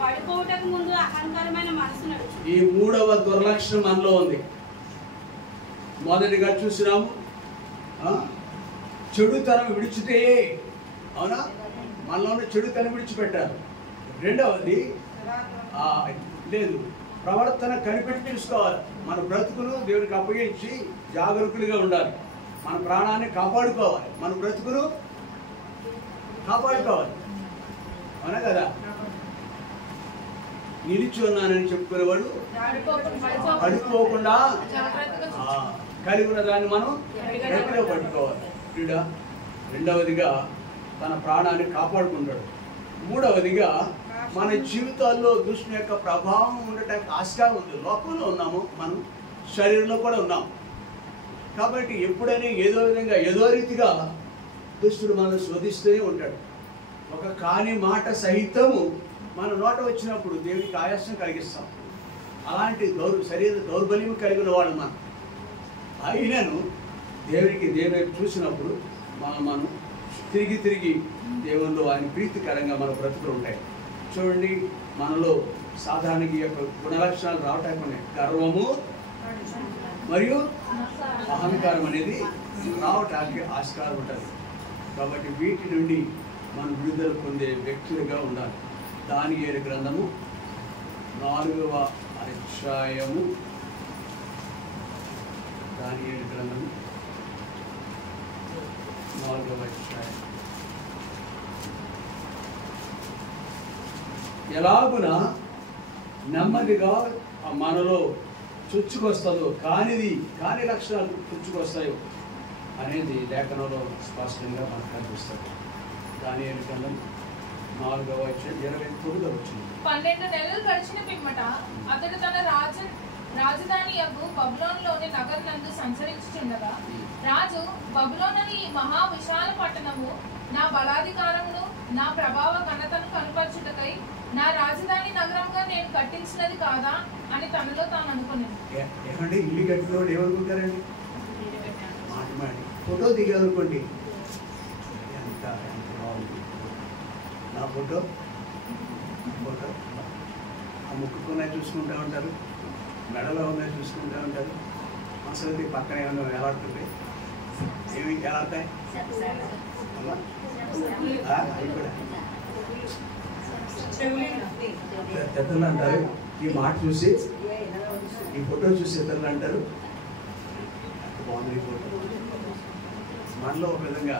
పడిపోవుటకు ముందు అహంకారమైన మనసు నడుచును. ఈ మూడవ దుర్లక్షణం మనలో ఉంది. మొదటిగా చూసినాము చెడుతనం విడిచితే, అవునా, మనలోనే చెడుతనం విడిచిపెట్టారు. రెండవది లేదు, ప్రవర్తన కనిపెట్టి చూసుకోవాలి. మన బ్రతుకును దేవునికి అప్పగించి జాగరూకులుగా ఉండాలి. మన ప్రాణాన్ని కాపాడుకోవాలి, మన బ్రతుకును కాపాడుకోవాలి. అవునా కదా? నిలిచి ఉన్నానని చెప్పుకునేవాడు పడిపోకుండా కలిగి ఉన్న దాన్ని మనం గట్టిగా పట్టుకోవాలి. రెండవదిగా తన ప్రాణాన్ని కాపాడుకుంటాడు. మూడవదిగా మన జీవితాల్లో దుష్టుని యొక్క ప్రభావం ఉండటానికి ఆస్కారం ఉంది. లోకంలో ఉన్నాము, మనం శరీరంలో కూడా ఉన్నాము. కాబట్టి ఎప్పుడైనా ఏదో విధంగా ఏదో రీతిగా దుష్టుడు మనం శోధిస్తూనే ఉంటాడు. ఒక కాని మాట సహితము మన నోట వచ్చినప్పుడు దేవునికి ఆయాసం కలిగిస్తాం. అలాంటి శరీర దౌర్బల్యం కలిగిన వాడు మనం. అయినను దేవుని చూసినప్పుడు మనం తిరిగి దేవుళ్ళు ఆయన ప్రీతికరంగా మన బ్రతుకులు ఉంటాయి. చూడండి, మనలో సాధారణంగా ఈ యొక్క గుణలక్షణాలు రావటానికి ఉన్నాయి. గర్వము మరియు అహంకారం అనేది రావటానికి ఆస్కారం ఉంటుంది. కాబట్టి వీటి నుండి మనం విడుదల పొందే వ్యక్తులుగా ఉండాలి. దానియేలు గ్రంథము 4వ అధ్యాయము, దానియేలు గ్రంథము 4వ అధ్యాయం. ఎలాగున నెమ్మదిగా మనలో చొచ్చుకొస్తుందో కాని లక్షణాలు చొచ్చుకొస్తాయో అనేది లేఖనంలో స్పష్టంగా మనకు కనిపిస్తుంది. దానియేలు గ్రంథం 4వ అధ్యాయం 29వ వచనం. 12 నెలలు గడిచిన పిమ్మట అతడు తన రాజధాని యగు బబులోనులోని నగరునందు సంచరించుచుండగా, రాజు బబులోనని ఈ మహా విశాల పట్టణము నా బలాధికారమును నా ప్రభావ ఘనతను కనుపరచుటకై నా రాజధాని నగరంగా నేను కట్టించినది కాదా అని తనలో తాను అనుకున్నాను. ఏమంటే ఇల్లు కట్టినోడు ఏమనుకుంటారండి? మాట ఫోటో దిగాలనుకోండి, ఎంత బాగుంది నా ఫోటో. ఆ ముక్కుకున్నా చూసుకుంటూ ఉంటారు, మెడలో ఉన్నా చూసుకుంటూ ఉంటారు. అసలు పక్కన ఏమన్నా వేలాడుతుంటాయి. ఏమి వేలాడతాయి? అవి కూడా ఇతరులు అంటారు. ఈ మాట చూసి, ఈ ఫోటో చూసి ఇతరులు అంటారు బాగుంది ఫోటో. మనలో ఒక విధంగా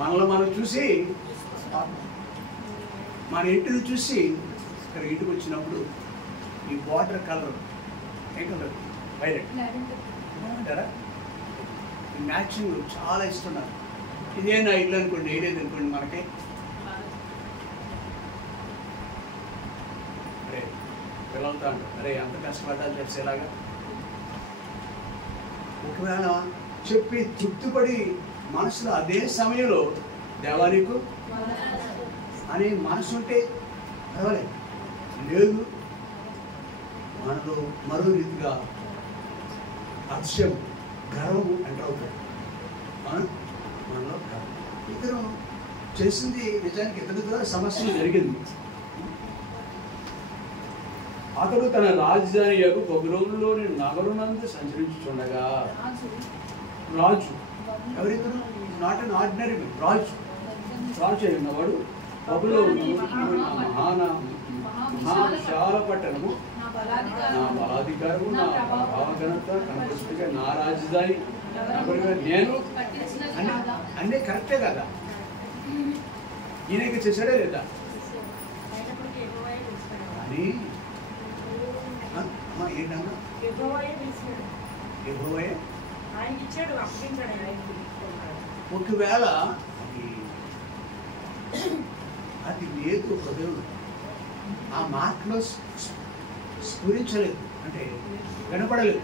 మనలో మనం చూసి, మన ఇంటిని చూసి ఇక్కడ ఇంటికి వచ్చినప్పుడు ఈ వాటర్ కలర్ ఏ కలర్? వైలెట్ అంటారా? మ్యాచింగ్ చాలా ఇస్తున్నారు. ఇదే నా ఇల్లు అనుకోండి, ఏదేది అనుకోండి, మనకి అరే పిల్లలతో అంటారు, అరే ఎంత కష్టపడ్డాలు తెలిసేలాగా. ఒకవేళ చెప్పి తృప్తిపడి మనసులో అదే సమయంలో దేవా నీకు అనే మనసు ఉంటే పర్వాలేదు. లేదు, మనలో మరో రీతిగా అతిశయం, గర్వము ఎంటర్ అవుతాడు. మనలో ఇతను చేసింది నిజానికి ఇతని ద్వారా సమస్య జరిగింది. అతడు తన రాజధాని యొక్క బబులోనులోని నగరునందు సంచరించుచుండగా రాజు ఎవరితను? నాట్ అన్ ఆర్డినరీ రాజు. రాజు అయి ఉన్నవాడు బబులోను మహాశాల పట్టణము నా బలాధికారము, నా భావఘనత కనపరుచుగా, నా రాజధాని, నేను అన్నీ కరెక్టే కదా. ఈయనకి చేశాడే లేదా? కానీ అమ్మా ఏంటన్నా యెహోవాయే ఒకవేళ అది లేదు హృదయంలో, ఆ మాటలో స్ఫురించలేదు, అంటే వినపడలేదు,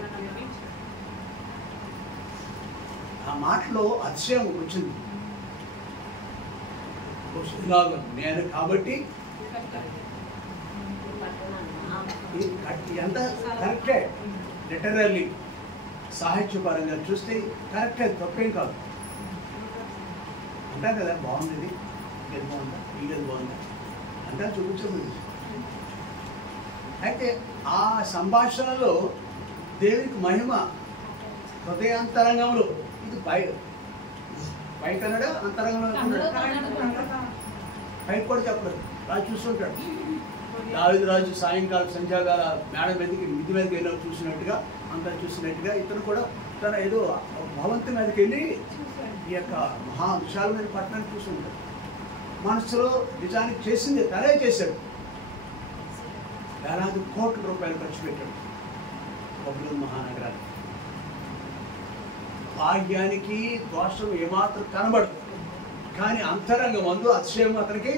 ఆ మాటలో అతిశయం వచ్చింది. నేను కాబట్టి ఎంత కరెక్టే, లిటరల్లీ సాహిత్యపరంగా చూస్తే కరెక్టే, తప్పేం కాదు. అంటాం కదా, బాగుంది, ఇది బాగుందా, ఇది బాగుందా అంతా చూపించబడి. అయితే ఆ సంభాషణలో దేవునికి మహిమ హృదయాంతరంగంలో, ఇది పైకన్నాడా అంతరంగంలో పైకి కూడా చెప్పలేదు. రాజు చూస్తుంటాడు, దావీదు రాజు సాయంకాలం సంధ్యాకాల మేడ మీదకి మిద్ది మీదకి వెళ్ళి చూసినట్టుగా, అంతా చూసినట్టుగా ఇతను కూడా తన ఏదో భవంతి మీదకి వెళ్ళి ఈ యొక్క మహా విశాలమైన పట్టణాన్ని చూస్తుంటాడు. మనసులో నిజానికి చేసింది తనే చేశాడు. వేలాది కోట్ల రూపాయలు ఖర్చు పెట్టాడు బబులోను మహానగరానికి. భాగ్యానికి దోషం ఏమాత్రం కనబడదు, కానీ అంతరంగం మందు అతిశయం అతనికి.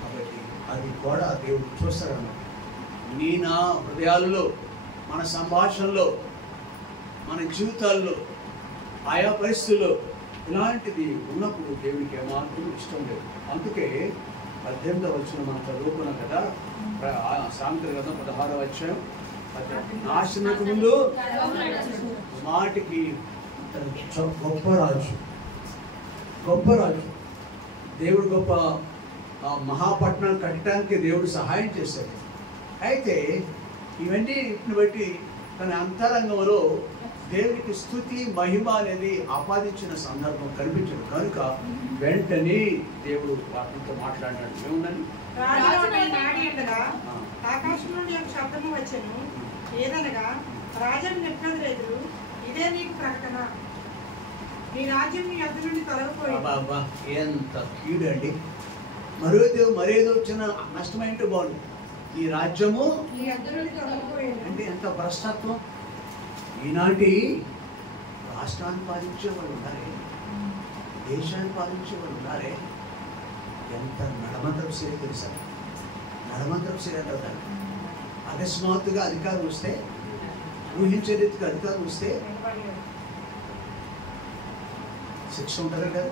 కాబట్టి అది కూడా దేవుడు చూస్తాడన్నమాట. నీ నా హృదయాలలో, మన సంభాషణలో, మన జీవితాల్లో, ఆయా పరిస్థితుల్లో ఇలాంటిది ఉన్నప్పుడు దేవుడికి ఏమాత్రం ఇష్టం లేదు. అందుకే 18వ వచనం మనం చదువుకున్నాం కదా, సామెతల గ్రంథం 16వ అధ్యాయం. నాశనకు ముందు మాటికి గొప్ప రాజు, గొప్ప రాజు. దేవుడు గొప్ప మహాపట్నం కట్టడానికి దేవుడు సహాయం చేశాడు. అయితే ఇవన్నిటిని బట్టి తన అంతరంగంలో దేవునికి స్తుతి మహిమ అనేది ఆపాదించిన సందర్భం కనిపించదు. కనుక వెంటనే దేవుడు వాటితో మాట్లాడినాడు. ఏముందని? ఆకాశం నుండి ఒక శబ్దము వచ్చెను, ఏదనగా రాజుని నెప్పదురెదురు, ఇదే నీకు ప్రకటన, నీ రాజ్యం నీ యొద్ద నుండి తొలగిపోయింది. ఎంత కీడండి! మరేదో వచ్చిన నష్టమైంటే బాగుంది. ఈ రాజ్యము నీ యొద్ద నుండి తొలగిపోయింది అంటే ఎంత భ్రష్టత్వం! ఈనాటి రాష్ట్రాన్ని పాలించే వాళ్ళు ఉన్నారే, దేశాన్ని పాలించే వాళ్ళు ఉన్నారే, ఎంత నడమంత్రపు సేవ తెలుసా? నడమంత్రపు సేవ ఎంత అవుతారు. అకస్మాత్తుగా అధికారం వస్తే, ఊహించే రీతికి అధికారం వస్తే శిక్ష ఉంటుంది కదా,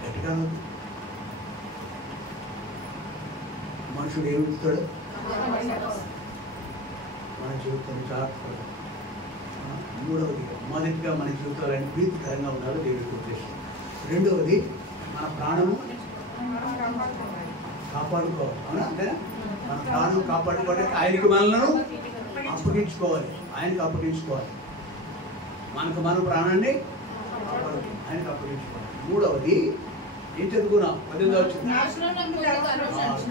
గట్టిగా ఉంది. మనుషుడు ఏమిస్తాడు? మన జీవితాన్ని జాగ్రత్తగా. మూడవది, మొదటిగా మన జీవితాలన్నీ ప్రీతికరంగా ఉండాలి దేవుడికి ఉద్దేశం. రెండవది, మన ప్రాణము కాపాడుకోవాలి. అవునా? అంతేనా? మన ప్రాణం కాపాడుకోవడానికి ఆయనకు మనలను అప్పగించుకోవాలి, ఆయనకు అప్పగించుకోవాలి. మనకు మన ప్రాణాన్ని ఆయనకు అప్పగించుకోవాలి. మూడవది ఏం చదువుకున్నాం? 18వ వచనం,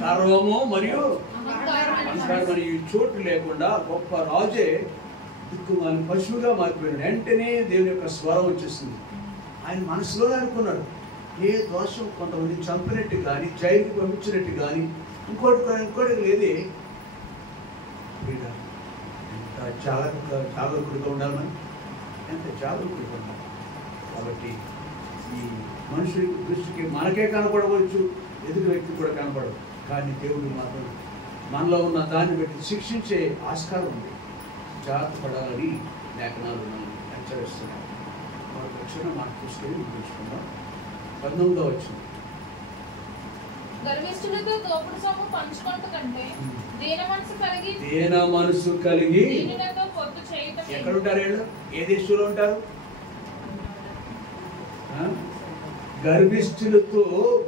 గర్వము మరియు అహంకారం ఈ చోటు లేకుండా గొప్ప రాజే దిక్కుమాలిన పశువుగా మారిపోయాడు. వెంటనే దేవుని యొక్క స్వరం వచ్చేసింది. ఆయన మనసులోనే అనుకున్నాడు, ఏ దోషం కొంతమంది చంపినట్టు కానీ, జైలుకి పంపించినట్టు కానీ, ఇంకోటి లేదే. ఎంత జాగరూకుడిగా ఉండాలి మనం, ఎంత జాగరూకుడిగా ఉండాలి. కాబట్టి ఈ మనుషుడి దృష్టికి మనకే కనపడవచ్చు, ఎదుటి వ్యక్తి కూడా కనపడదు, కానీ దేవుడు మాత్రం మనలో ఉన్న దాన్ని బట్టి శిక్షించే ఆస్కారం ఉంది. జాగ్రత్త పడాలని లేఖనాలు మనం హెచ్చరిస్తున్నాం. మనకు వచ్చిన మాట తీసుకొని ముగించుకుందాం. 19వ వచనం, గర్విష్ఠులతో దోపుడు సొమ్ము పంచుకొనుట కంటే దీన మనసు కలిగి దీనులతో పొత్తు చేయటం. ఎక్కడ ఉంటారు వీళ్ళు? ఏ దేశంలో ఉంటారు? గర్విష్ఠులతో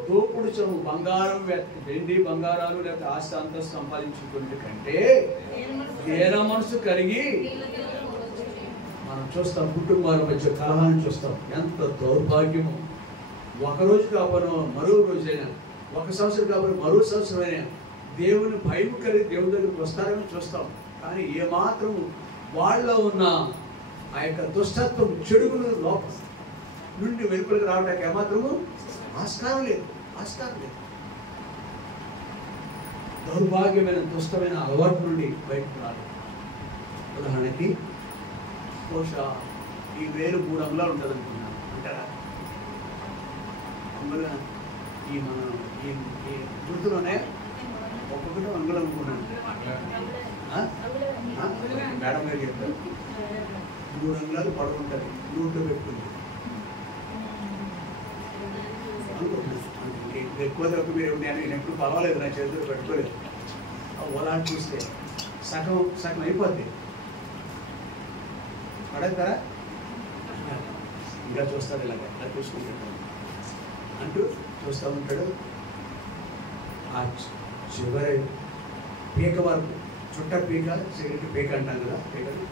దోపుడు చము బంగారం వెండి బంగారాలు లేకపోతే ఆస్తి అంతస్తు సంపాదించుకునే కంటే దీన మనసు కలిగి మనం చూస్తాం. కుటుంబాల మధ్య కలహాన్ని చూస్తాం. ఎంత దౌర్భాగ్యము. ఒకరోజు కాకపోయినా మరో రోజైనా, ఒక సంవత్సరం కాకపోయినా మరో సంవత్సరమైనా దేవుని భయం కలిగి దేవుని దగ్గరికి వస్తారని చూస్తాం. కానీ ఏమాత్రం వాళ్ళలో ఉన్న ఆ యొక్క దుష్టత్వం చెడుగులు లోపల నుండి వెలుపలికి రావడానికి ఏమాత్రము ఆస్కారం లేదు. దౌర్భాగ్యమైన దుష్టమైన అలవాటు నుండి బయటకు రాదు. ఉదాహరణకి బహుశా ఈ వేలు 3 అంగుళాలు ఉంటుంది అనుకున్నాను అంటారా? అంగుళం ఈ మన ఈ గుర్తులోనే ఒక్కొక్కటి అంగుళం అనుకున్నాను. మేడం గారు చెప్తారు 3 అంగుళాలు పడుకుంటుంది, నోట్లో పెట్టుకుంది. ఎక్కువ తక్కువ మీరు నేను ఎప్పుడు పర్వాలేదు, నా చేతిలో పెట్టుకోలేదు. ఓలాంటి చూస్తే సగం అయిపోద్ది. పడతారా? ఇంకా చూస్తారు, ఇలాగ ఇలా చూసుకుంటాడు అంటూ చూస్తూ ఉంటాడు. ఆ చివరి పీక వరకు, చుట్ట పీక, సిగరెట్ పీక అంటాం కదా, పీకలు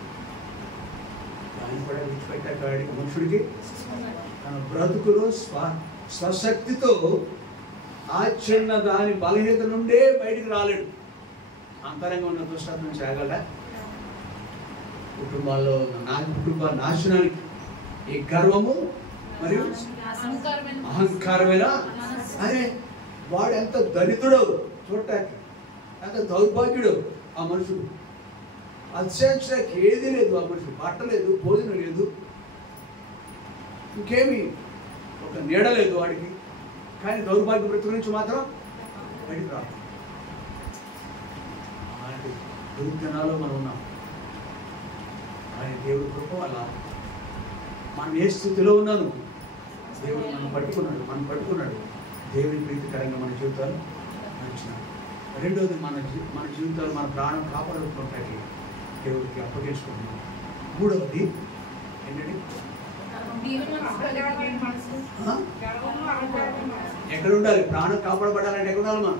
దాన్ని కూడా విడిచిపెట్టాక మనుషుడికి తన బ్రతుకులో స్వశక్తితో ఆ చిన్న దాని బలహీనత నుండే బయటికి రాలేడు. అంతరంగా ఉన్న దుష్టత్వం నుంచి రాగలడా? కుటుంబాల్లో కుటుంబ నాశనానికి ఈ గర్వము మరియు అహంకారమైన, అరే వాడు ఎంత దరిద్రుడు చూడటానికి, ఎంత దౌర్భాగ్యుడు ఆ మనుషుడు. అత్యంతకి ఏదీ లేదు ఆ మనుషుడు. బట్ట లేదు, భోజనం లేదు, ఇంకేమి ఒక నీడ లేదు వాడికి. కానీ దౌర్భాగ్య బ్రతుకు నుంచి మాత్రం బయటికి రాదు. అలాంటి దుర్దినాల్లో మనం ఉన్నాం. కానీ దేవుడి కృప వల్ల మనం ఏ స్థితిలో ఉన్నాను, దేవుడు మనం పట్టుకున్నాడు. దేవుడి ప్రీతికరంగా మన జీవితాలు నడిచినాడు. రెండోది మన జీవితాలు, మన ప్రాణం కాపాడుకుంటానికి దేవుడికి అప్పగించుకుంటున్నాం. మూడవది ఏంటంటే ఎక్కడ ఉండాలి? ప్రాణం కాపాడబడాలంటే ఎక్కడ ఉండాలి? మనం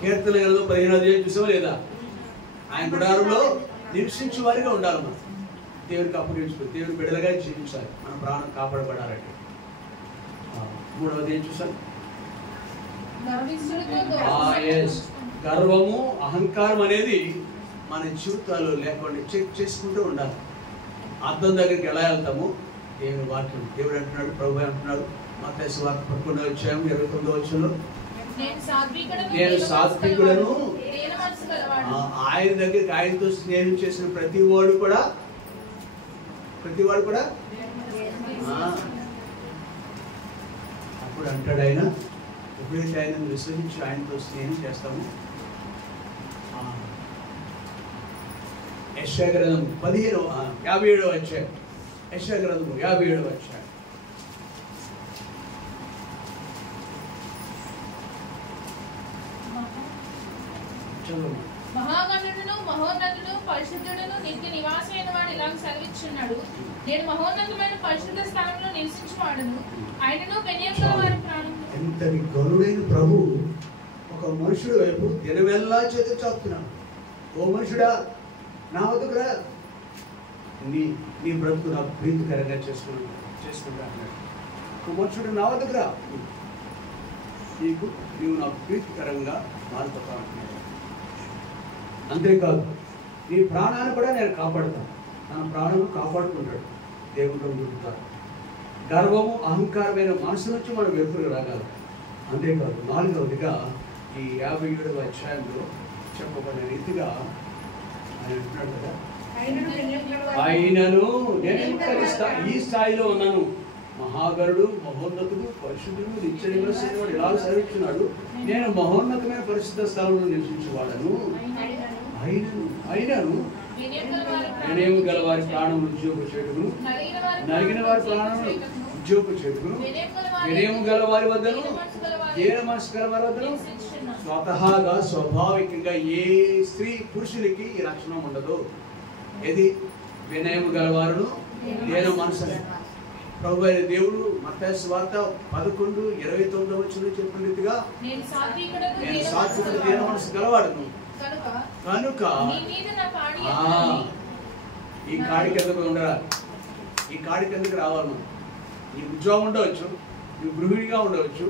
కీర్తన గ్రంథం 15 చూసావా లేదా? ఆయన గుడారంలో నివసించే వారిగా ఉండాలి. మనం దేవుడికి అప్పగించుకో, దేవుడి బిడ్డలుగా జీవించాలి. మన ప్రాణం కాపాడబడాలంటే. మూడవది ఏం చూసాం? గర్వము, అహంకారం అనేది మన జీవితాల్లో లేకుండా చెక్ చేసుకుంటూ ఉండాలి. అర్థం దగ్గరికి ఎలా వెళ్తాము? దేవుని వాక్యం. దేవుడు అంటున్నాడు, ప్రభు అంటున్నాడు, మత్తయి సువార్త 11వ అధ్యాయం 29వ వచనంలో, నేను సాత్వికుడను, ఆయన దగ్గరికి ఆయనతో స్నేహం చేసిన ప్రతివాడు కూడా అప్పుడు అంటాడు ఆయన, ఎప్పుడైతే ఆయనను విశ్వసించి ఆయనతో స్నేహం చేస్తాము. యెషయా గ్రంథం 57వ అధ్యాయం, యెషయా గ్రంథం 57వ అధ్యాయం. మహాగణుడును మహోన్నతుడు పరిశుద్ధుడును నిత్య నివాసైన వాడు ఇలా సెలవిచ్చున్నాడు, నేను మహోన్నతమైన పరిశుద్ధ స్థలంలో నివసించువాడును, ఆయనను వినయంగల వారి ప్రాణం. ఎంతటి గరుడైన ప్రభు ఒక మనుషుడు వైపు దినవెల్లా చేతులు చాపుతున్నాడు. ఓ మనుషుడా, నా వద్దకు రా, నీ బ్రతుకు నాకు ప్రీతికరంగా చేసుకుంటా అన్నాడు. ఓ మనుషుడు నా వద్దకు రా, నీవు నాకు ప్రీతికరంగా మారిపోతా అంటున్నాడు. అంతేకాదు, నీ ప్రాణాన్ని కూడా నేను కాపాడుతాను. తన ప్రాణాలను కాపాడుకుంటాడు. దేవుడు దొరుకుతాడు. గర్వము, అహంకారమైన మనసు నుంచి మనం వెలుపలికి రాగలం. అంతేకాదు, 4వదిగా ఈ 57వ అధ్యాయంలో చెప్పబడిన రీతిగా ఆయన అంటున్నాడు కదా, ఆయనను నేను ఈ స్థాయిలో ఉన్నాను, మహాగరుడు, మహోన్నతుడు, పరిశుద్ధుడు, నిత్య నివాసుడు ఇలా సెలవిస్తున్నాడు, నేను మహోన్నతమైన పరిశుద్ధ స్థలంలో నివసించేవాడను, అయినను వినయము గల వారి ప్రాణములు ఉద్యోగ చేయుటకును, నలిగిన వారి ప్రాణములు ఉద్యోగ చేయుటకును, వినయము గల వారి వద్దను, దీన మనసు గల వారి వద్దను. స్వతహాగా స్వాభావికంగా ఏ స్త్రీ పురుషులకి ఈ లక్షణం ఉండదు. ఏది? వినయము గలవారును, దీన మనసు. ప్రభు అయిన దేవుడు మత్తయి సువార్త 11:29 చెప్పిన రీతిగా నేను సాత్వికుడు దీన మనసు గలవాడును కనుక నీ మీద నా పాడి ఈ కాడి కిందకు ఉండాలి. ఈ కాడి కిందకు రావాలి. మనం నీ ఉద్యోగం ఉండవచ్చు, నువ్వు గృహిణిగా ఉండవచ్చు,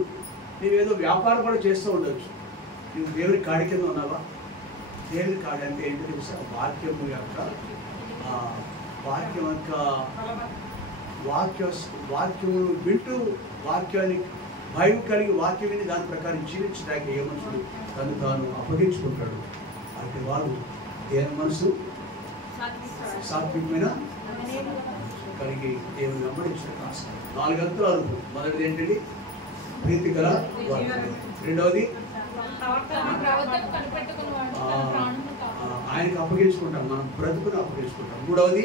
నువ్వేదో వ్యాపారం కూడా చేస్తూ ఉండవచ్చు. నువ్వు దేవుడి కాడి కింద ఉన్నావా? దేవుడి కాడి అంటే ఏంటో తెలుసా? వాక్యము యొక్క వాక్యమును వింటూ వాక్యాన్ని భయం కలిగి వాక్యం విని దాని ప్రకారం జీవించడానికి ఏ మనుషుడు తను తాను అప్పగించుకుంటాడు. అంటే వాళ్ళు దేని మనసు సాత్వికమైన కలిగి దేవుని వెంబడించడం కాస్త 4 అంతరాలు. మొదటిది ఏంటండి? ప్రీతికర వాక్యం. రెండవది ఆయనకు అప్పగించుకుంటాం, మనం బ్రతుకును అప్పగించుకుంటాం. మూడవది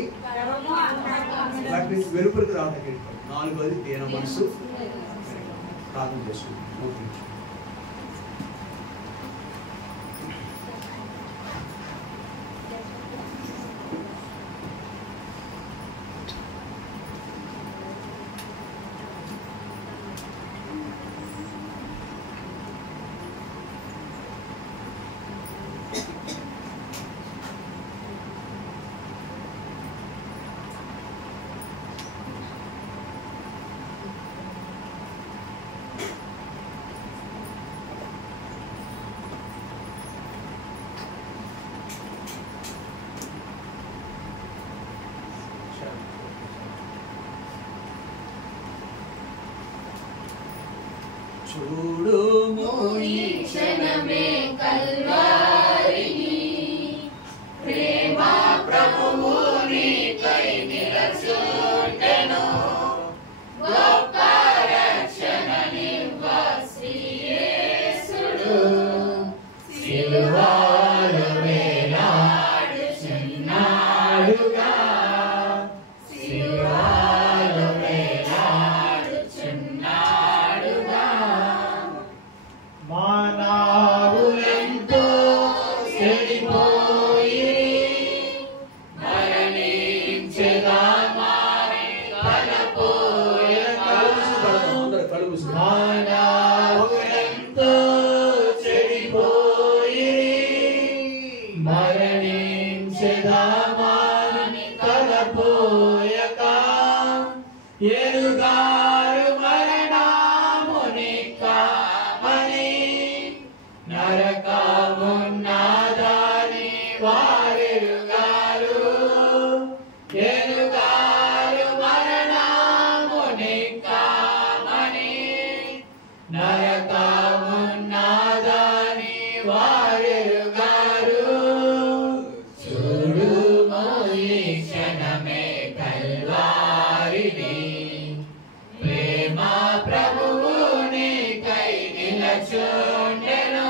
వాటి నుంచి వెలుపలికి రావడానికి. నాలుగవది దేన మనసు ప్రార్థన చేసుకుంటాం. చూడుము ఈ క్షణమే కల్వారిని, ప్రేమ ప్రభువు నీకై నిలచుండెను, గొప్ప రక్షణనివ్వ శ్రీ యేసుడు, సిలువలో వేలాడుచున్నాడుగా, సిలువలో వేలాడుచున్నాడుగా. మానవులెంతో చెడిపోయి మరణించెదా మారి తలపోయెదా. మానవులెంతో చెడిపోయి మరణించెదా మారి తలపోయక, ఎరుగారు మరణమునికమని నరకమున్నదని వారెరుగారు, ఎరుగారు మరణమునికమని నరకమున్నదని వారెరుగారు. చూడుము ఈ క్షణమే కల్వారిని, ప్రేమ ప్రభువు నీకై నిలచుండెను,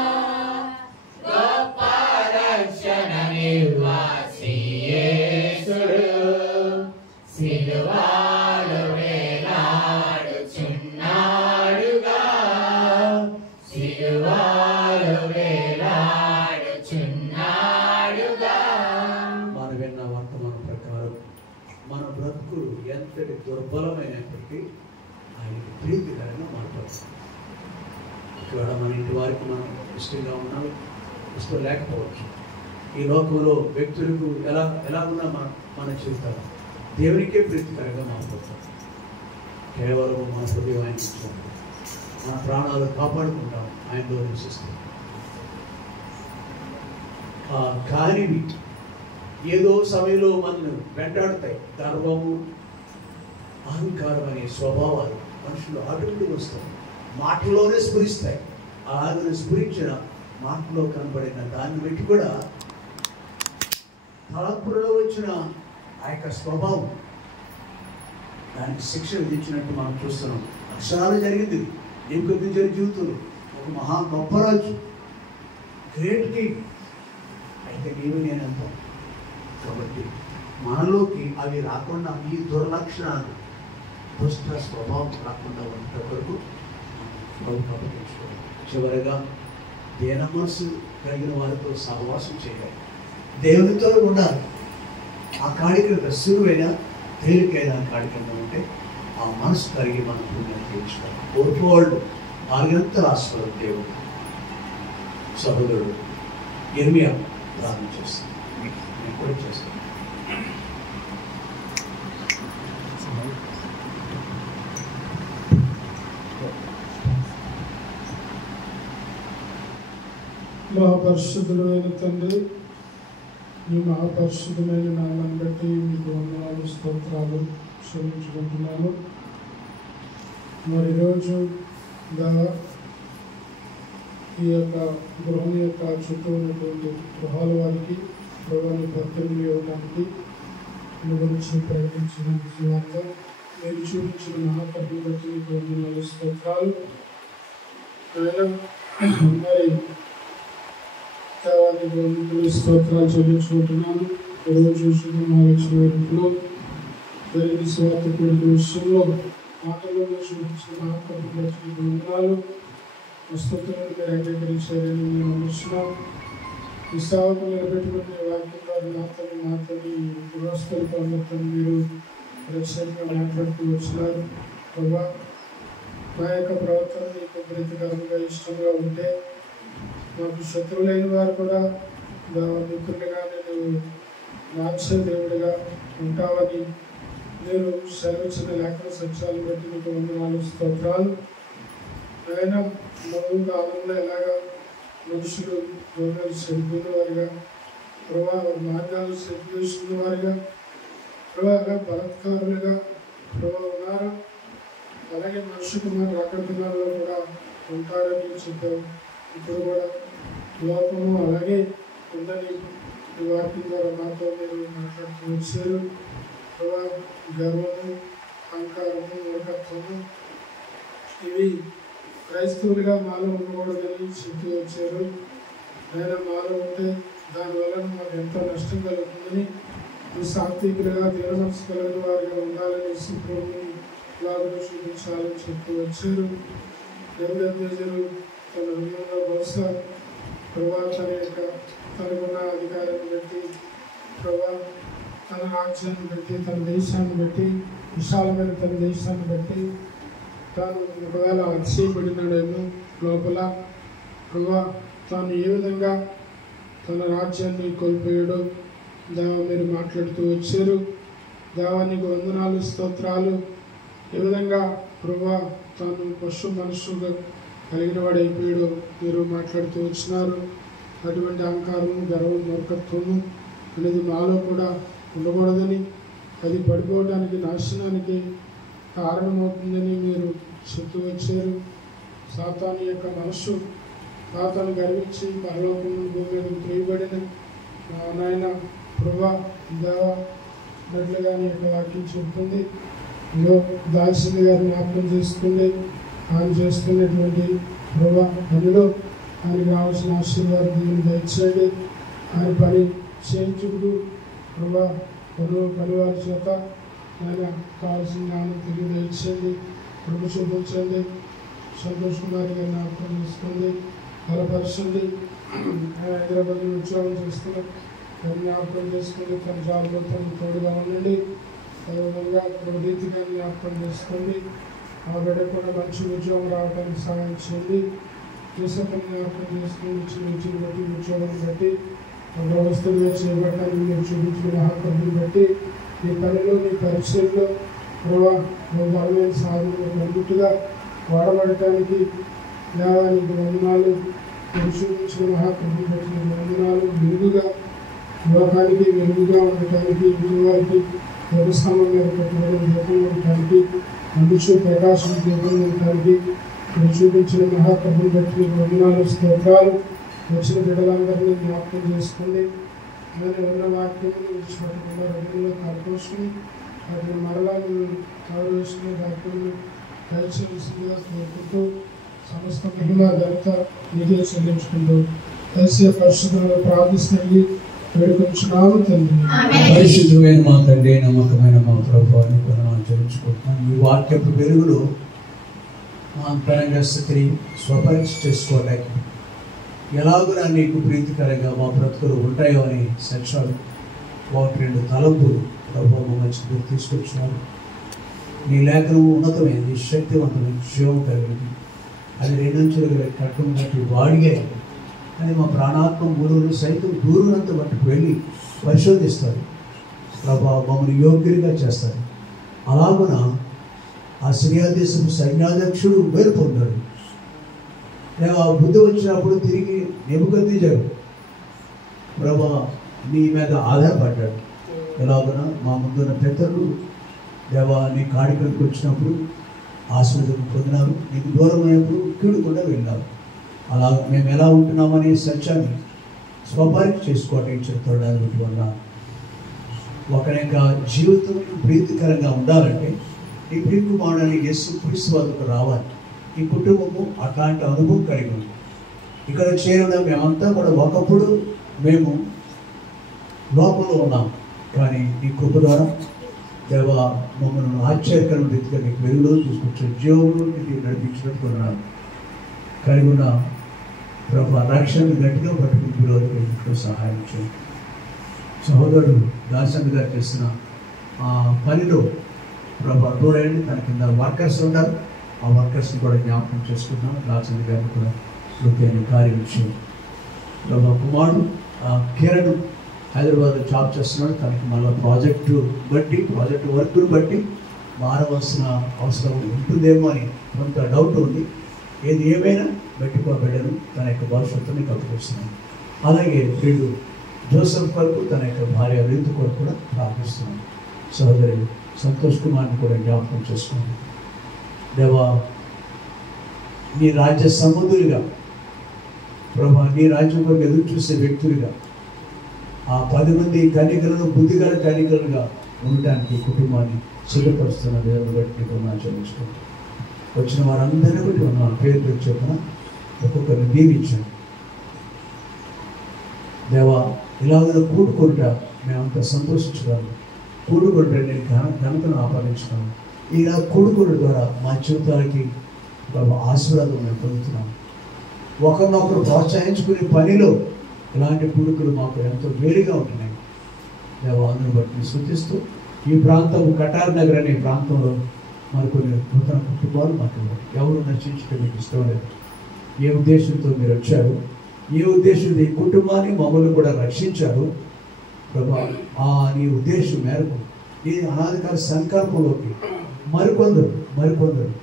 గొప్ప రక్షణనివ్వ శ్రీ యేసుడు, సిలువలో వేలాడుచున్నాడుగా, సిలువలో వేలాడుచున్నాడుగా. మనం విన్న వర్తమాన ప్రకారం మన బ్రతుకులు ఎంతటి దుర్బలమైనప్పటికీ ఆయనకి ప్రీతికరంగా మాట్లాడుతుంది. ఇక్కడ మన ఇంటి వారికి మనం ఇష్టంగా ఉన్నాం, ఇష్టం లేకపోవచ్చు. ఈ లోకంలో వ్యక్తులకు ఎలా ఉన్నా మన జీవితాలు దేవునికే ప్రీతికరంగా మాట్లాడతాం. కేవలం మన హృదయం ఆయన ఇచ్చాం, మన ప్రాణాలు కాపాడుకుంటాం ఆయనలో నివసిస్తాం. కానివి ఏదో సమయంలో మనల్ని వెంటాడుతాయి. గర్వము, అహంకారం అనే స్వభావాలు మనుషులు అడుగులు వస్తాయి, మాటల్లోనే స్ఫురిస్తాయి. అలాగే స్ఫురించిన మాటలో కనబడిన దాన్ని బట్టి కూడా తలపులలో వచ్చిన ఆ యొక్క స్వభావం దానికి శిక్ష విధించినట్టు మనం చూస్తున్నాం. అక్షరాలు జరిగింది నెబుకద్నెజరు జీవితంలో. ఒక మహా గొప్ప రాజు, గ్రేట్ కింగ్. అయితే నీవు నేను అంటాం. కాబట్టి మనలోకి అవి రాకుండా, ఈ దుర్లక్షణాలు, దుష్ట స్వభావం రాకుండా ఉండే వరకు అప్పగించుకోవాలి. చివరిగా దేన మనసు కలిగిన వారితో సహవాసం చేయాలి, దేవునితో ఉండాలి. ఆ కాడికి సులువైన తేలికైన కాడి కింద ఉంటే ఆ మనసు కలిగి మన పుణ్యం తీర్చుకోవాలి. కోర్ఫోల్డ్ 4 ఆశీర్వాదం దేవుడు సహోదరుడు ఇర్మియా ప్రార్థన చేస్తాను. నేను కూడా చేస్తాను. మహాపరిశుద్ధుడైన తండ్రి, మీ మహాపరిశుద్ధమైన నామాన్ని బట్టి మీకు వందనాలు, స్తోత్రాలు చెల్లించుకుంటున్నాను. మరి ఈరోజు ఈ యొక్క గృహం యొక్క చుట్టూ ఉన్నటువంటి గృహాల వారికి గృహాన్ని భక్తులు ఇవ్వడానికి మీ గురించి ప్రకటించిన సువార్త మీరు చూపించిన మహాకర్ని బట్టి మీకు వందనాలు, స్తోత్రాలు. మరి దేవానికి స్తోత్రాలు చెల్లించుకుంటున్నాను. ఈరోజు శుభమాలక్ష్మి వేడుకలో జరిగిన స్వార్థ కూడిక విషయంలో మాటల్లో చూపించిన మహాకర్ని బట్టి మీకు వందనాలు, స్తోత్రాలు మీరు అంగీకరించారని మేము నమ్ముతున్నాం. ఈ సేవకు నిలబెట్టుకునే వాక్యం ద్వారా నాతోని గృహస్థులతో అందరితో మీరు ప్రత్యేకంగా మాట్లాడుతూ వచ్చినారు. ప్రభా, నా యొక్క ప్రవర్తన నీకు ప్రీతికరంగా ఇష్టంగా ఉంటే నాకు శత్రువులైన వారు కూడా మిత్రులుగా నేను నాచే దేవుడిగా ఉంటావని నేను సెలవిచ్చిన లేఖన సత్యాలను బట్టి నీకు వందనాలు, స్తోత్రాలు. ఆయన మొదలు కాలంలో ఎలాగా మనుషులు రోగాలు చనిపోయిన వారుగా, ప్రభావ మార్గాలు సెటివేసిన వారుగా, ప్రభావ బలత్కారులుగా ప్రభావ ఉన్నారు, అలాగే మనుషు కుమారు అక్కడ దినాల్లో కూడా ఉంటారని చెప్పారు. ఇప్పుడు కూడా లోకము అలాగే ఉందని ఈ వాక్యం ద్వారా మాతో మీరు మాట్లాడుతూ వచ్చారు. ప్రభావ గర్వము, అహంకారము, మూర్ఖత్వము ఇవి క్రైస్తవులుగా మాలో ఉండకూడదని చెప్తూ వచ్చారు. ఆయన మాలో ఉంటే దానివల్ల మాకు ఎంతో నష్టం కలుగుతుందని, సాత్వికులుగా దీనమనసు కలిగిన వారిగా ఉండాలని ప్రభుని లాభం చూపించాలని చెప్తూ వచ్చారు. నెబుకద్నెజరు తన హృదయంలో బహుశా ప్రభా తనకున్న అధికారాన్ని బట్టి, ప్రభా తన రాజ్యాన్ని బట్టి, తన దేశాన్ని బట్టి, విశాలమైన తన దేశాన్ని బట్టి తాను ఒకవేళ అతిశయపడినాడేమో లోపల. ప్రభా తాను ఏ విధంగా తన రాజ్యాన్ని కోల్పోయాడో మీరు మాట్లాడుతూ వచ్చారు. దేవానికి వందనాలు, స్తోత్రాలు. ఏ విధంగా ప్రభా తాను పశు మనుషుగా కలిగిన వాడు అయిపోయాడో మీరు మాట్లాడుతూ వచ్చినారు. అటువంటి అహంకారము, గర్వం, మూర్ఖత్వము అనేది మాలో కూడా ఉండకూడదని, అది పడిపోవడానికి, నాశనానికి కారణమవుతుందని మీరు చెప్తూ వచ్చారు. సాతాను యొక్క మనస్సు సాతాను గర్వించి పరలోకం భూమి మీద ప్రియబడిన నాయన ప్రభా దేవా నట్లుగా నీ యొక్క వాక్యం చెబుతుంది. దాల్సింది గారిని జ్ఞాపకం చేసుకుంది. ఆయన చేస్తున్నటువంటి ప్రభా పనిలో ఆయనకు రావాల్సిన ఆశీర్వాదం దీన్ని దయచేయండి. ఆయన పని చేయించుకుడు ప్రభా పనివారి చేత ఆయన కావాల్సిన జ్ఞానం తిరిగి దయచేయండి. ప్రభు చూపించండి. సంతోష్ కుమార్ గారిని జ్ఞాపకం చేసుకోండి, బలపరచండి. హైదరాబాద్లో ఉద్యోగం చేస్తున్న జ్ఞాపకం చేసుకోండి. తన జాబ్లో తను తోడుగా ఉండండి. అదేవిధంగా రీతిగా జ్ఞాపకం చేసుకోండి. ఆ బిడ్డ కూడా మంచి ఉద్యోగం రావడానికి సహాయం చేయండి. చేసేపని జ్ఞాపకం చేసుకోండి. చిన్న బట్టి ఉద్యోగం బట్టి వ్యవస్థలుగా చేపట్టాలని మీరు చూపించిన మహాకర్ని బట్టి మీ పనిలో, మీ పరిచయంలో బలమైన సాధనలు అన్నిటిగా వాడబడటానికి దేవానికి వందనాలు. మీరు చూపించిన మహాకర్ని బట్టి వందనాలు. వెలుగుగా లోకానికి వెలుగుగా ఉండటానికి, ఇంటివారికి వ్యవస్థానం మీద పెట్టుబడి దీపం ఉండటానికి, అందుచూ ప్రకాశం దీపం ఉండటానికి మీరు చూపించిన మహాకర్ని బట్టి వందనాలు, స్తోత్రాలు. వచ్చిన బిడ్డలందరినీ జ్ఞాపకం చేసుకోండి. అలానే ఉన్న వాక్యం విడిచిపెట్టకుండా హృదయంలో కలుపుకొని వాటిని మరలా కావలసిన వాక్యం దయచేసిందిగా కోరుకుంటూ సమస్త మహిమ ఘనత నీకే చెల్లించుకుంటూ ఏసీ పరిశుద్ధులను ప్రార్థిస్తూ వేడుకొంచున్నాము తండ్రి. పరిశుద్ధమైన మా తండ్రి, నమ్మకమైన మా ప్రభువాన్ని మనం చెల్లించుకుంటున్నాం. ఈ వాక్యపు వెలుగులో మా అంతరంగ స్థితిని స్వపరీక్ష చేసుకోవడానికి ఎలాగునా నీకు ప్రీతికరంగా మా బ్రతుకులు ఉంటాయో అని సత్యాలు 1-2 తలంపులు ప్రభు మమ్మల్ని తీసుకొచ్చినారు. నీ లేఖనం ఉన్నతమైనది, శక్తివంతమైనది, జీవం కలిగింది. అది 2 అంచులుగా కట్టం బట్టి వాడిగా అది మా ప్రాణాత్మ గురువులు సైతం దూరునంత బట్టి వెళ్ళి పరిశోధిస్తారు. ప్రభా మమ్మల్ని యోగ్యులుగా చేస్తారు. అలాగున ఆ సిరియా దేశపు సైన్యాధ్యక్షుడు వేరు పొందాడు. దేవా బుద్ధి వచ్చినప్పుడు తిరిగి నెబుకద్నెజరు ప్రభా నీ మీద ఆధారపడ్డాడు. ఎలాగున మా ముందున్న పెద్దలు దేవా నీ కాడికలకు వచ్చినప్పుడు ఆశీర్వాదం పొందినారు. నీకు దూరమైనప్పుడు కీడుకుండా వెళ్ళారు. అలా మేము ఎలా ఉంటున్నామనే సత్యాన్ని స్వపరీక్ష చేసుకోవటం చెప్తాడు. వల్ల ఒకరి యొక్క జీవితం ప్రీతికరంగా ఉండాలంటే ఈ ప్రియకుమారుని యేసు క్రీస్తు వద్దకు రావాలి. ఈ కుటుంబము అట్లాంటి అనుభవం కలిగి ఉంది. ఇక్కడ చేరడం మేమంతా కూడా ఒకప్పుడు మేము లోపల ఉన్నాం, కానీ ఈ కృప ద్వారా దేవ మమ్మల్ని ఆశ్చర్యకరమైన రీతిగా నీకు వెలుగులో తీసుకొచ్చిన జీవంలో నీకు నడిపించినట్టుకున్నాను. కలిగి ఉన్న ప్రభా రక్షణ గట్టిగా పట్టుకుని విరోధకు సహాయం చేయండి. సహోదరుడు దాసన్ గారు చేసిన ఆ పనిలో ప్రభా తోడండి. తన కింద వర్కర్స్ ఉన్నారు. ఆ వర్కర్స్ని కూడా జ్ఞాపకం చేసుకుంటున్నాం. దాసన్ గారిని కూడా వృత్తి కార్యం చేయండి. ప్రభా కుమారుడు కిరణ్ హైదరాబాద్లో జాబ్ చేస్తున్నాడు. తనకి మళ్ళీ ప్రాజెక్టు వర్క్ను బట్టి మారవలసిన అవసరం ఉంటుందేమో అని కొంత డౌట్ ఉంది. ఏది ఏమైనా పెట్టుకోబెడను తన యొక్క భవిష్యత్తుని కలుపుకొస్తున్నాను. అలాగే వీడు జోసెఫ్ కొరకు తన యొక్క భార్య రీతు కొరకు కూడా ప్రార్థిస్తున్నాను. సహోదరి సంతోష్ కుమార్ని కూడా జ్ఞాపకం చేసుకోండి. దేవా నీ రాజ్య సముద్రులుగా ప్రభా నీ రాజ్యం కొరకు ఎదురు చూసే వ్యక్తులుగా ఆ 10 మంది కన్యకలను బుద్ధిగల కన్యకలుగా ఉండటానికి కుటుంబాన్ని సిద్ధపరుస్తున్న దేవుని బట్టి చెల్లించుకోండి. వచ్చిన వారందరినీ బట్టి ఉన్న పేరు చెప్పిన ఒక్కొక్కరిని దీవించండి. దేవా ఇలాగ కూడుకుంట మేమంతా సంతోషించగలను. కూడుకుంట నేను ఘనతను ఆపాదించున్నాను. ఇలా కూడుకున్న ద్వారా మా జీవితాలకి ఆశీర్వాదం మేము పొందుతున్నాము. ఒకరినొకరు ప్రోత్సహించుకునే పనిలో ఇలాంటి కూడుకులు మాకు ఎంతో వేరుగా ఉంటున్నాయి. దేవాన్ని బట్టి శుద్ధిస్తూ ఈ ప్రాంతం కటార్ నగర్ అనే ప్రాంతంలో మరికొన్ని నూతన కుటుంబాలు మాకు ఎవరు నశించడం మీకు ఇష్టం లేదు. ఏ ఉద్దేశంతో మీరు వచ్చారు, ఏ ఉద్దేశంతో ఈ కుటుంబాన్ని మమ్మల్ని కూడా రక్షించారు ప్రభా, ఆ నీ ఉద్దేశం మేరకు ఈ అనాధికార సంకల్పంలోకి మరికొందరు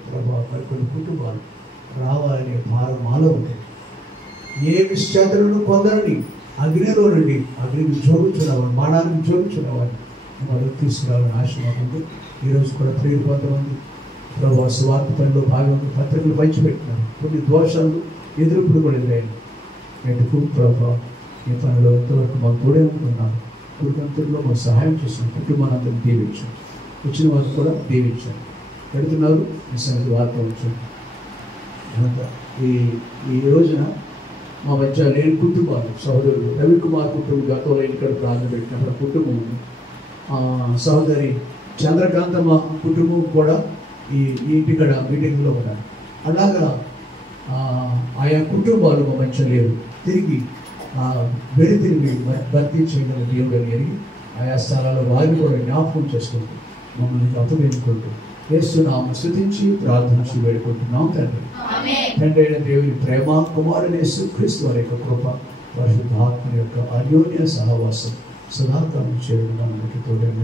ప్రభా మరికొన్ని కుటుంబాలు రావాలనే భారం మాలో ఉంది. ఏ విశ్చాతలను కొందరిని అగ్నిలో నుండి అగ్నికి జోగుచున్నవాడు, బాణానికి జోగుచున్నవాడిని మనం తీసుకురావాలని ఆశ మాకుంది. ఈరోజు కూడా ప్రియులు కొంతమంది ప్రభావ స్వార్థ పనిలో భాగంగా పత్రికలు పంచిపెట్టినారు. కొన్ని దోషాలు ఎదురుపుడు కూడా ఎదురైంది. ఎందుకు ప్రభావ ఈ పనిలో ఎంతవరకు మాకు తోడే ఉంటున్నాను. కుటుంబంలో మాకు సహాయం చేసిన కుటుంబాన్ని దీవించాను. వచ్చిన వారు కూడా దీవించాను. పెడుతున్నారు ఈ సంగతి వార్త వచ్చాను. ఈ రోజున మా మధ్య లేని కుటుంబాలు సహోదరులు రవికుమార్ కుటుంబం గతంలో ఇక్కడ ప్రార్థన పెట్టినప్పుడు కుటుంబం ఉంది. సహోదరి చంద్రకాంతమ్మ కుటుంబం కూడా ఈ ఇంటికడ మీటింగ్లో ఉన్నారు. అలాగా ఆయా కుటుంబాలు మా మధ్య లేవు. తిరిగి తిరిగి భర్తీ చేయగల దేవుడు ఎరిగి ఆయా స్థలాల్లో వారిని కూడా జ్ఞాపకం చేసుకుంటూ మమ్మల్ని అప్పగించుకుంటూ యేసునామమున స్తుతించి ప్రార్థించి వేడుకుంటున్నాం తండ్రి. తండ్రి అయిన దేవుని ప్రేమ, కుమారుని యేసుక్రీస్తు వారి యొక్క కృప, పరిశుద్ధాత్మ యొక్క అన్యోన్య సహవాసం సదాకాలం చేయడం మనకి తోడైన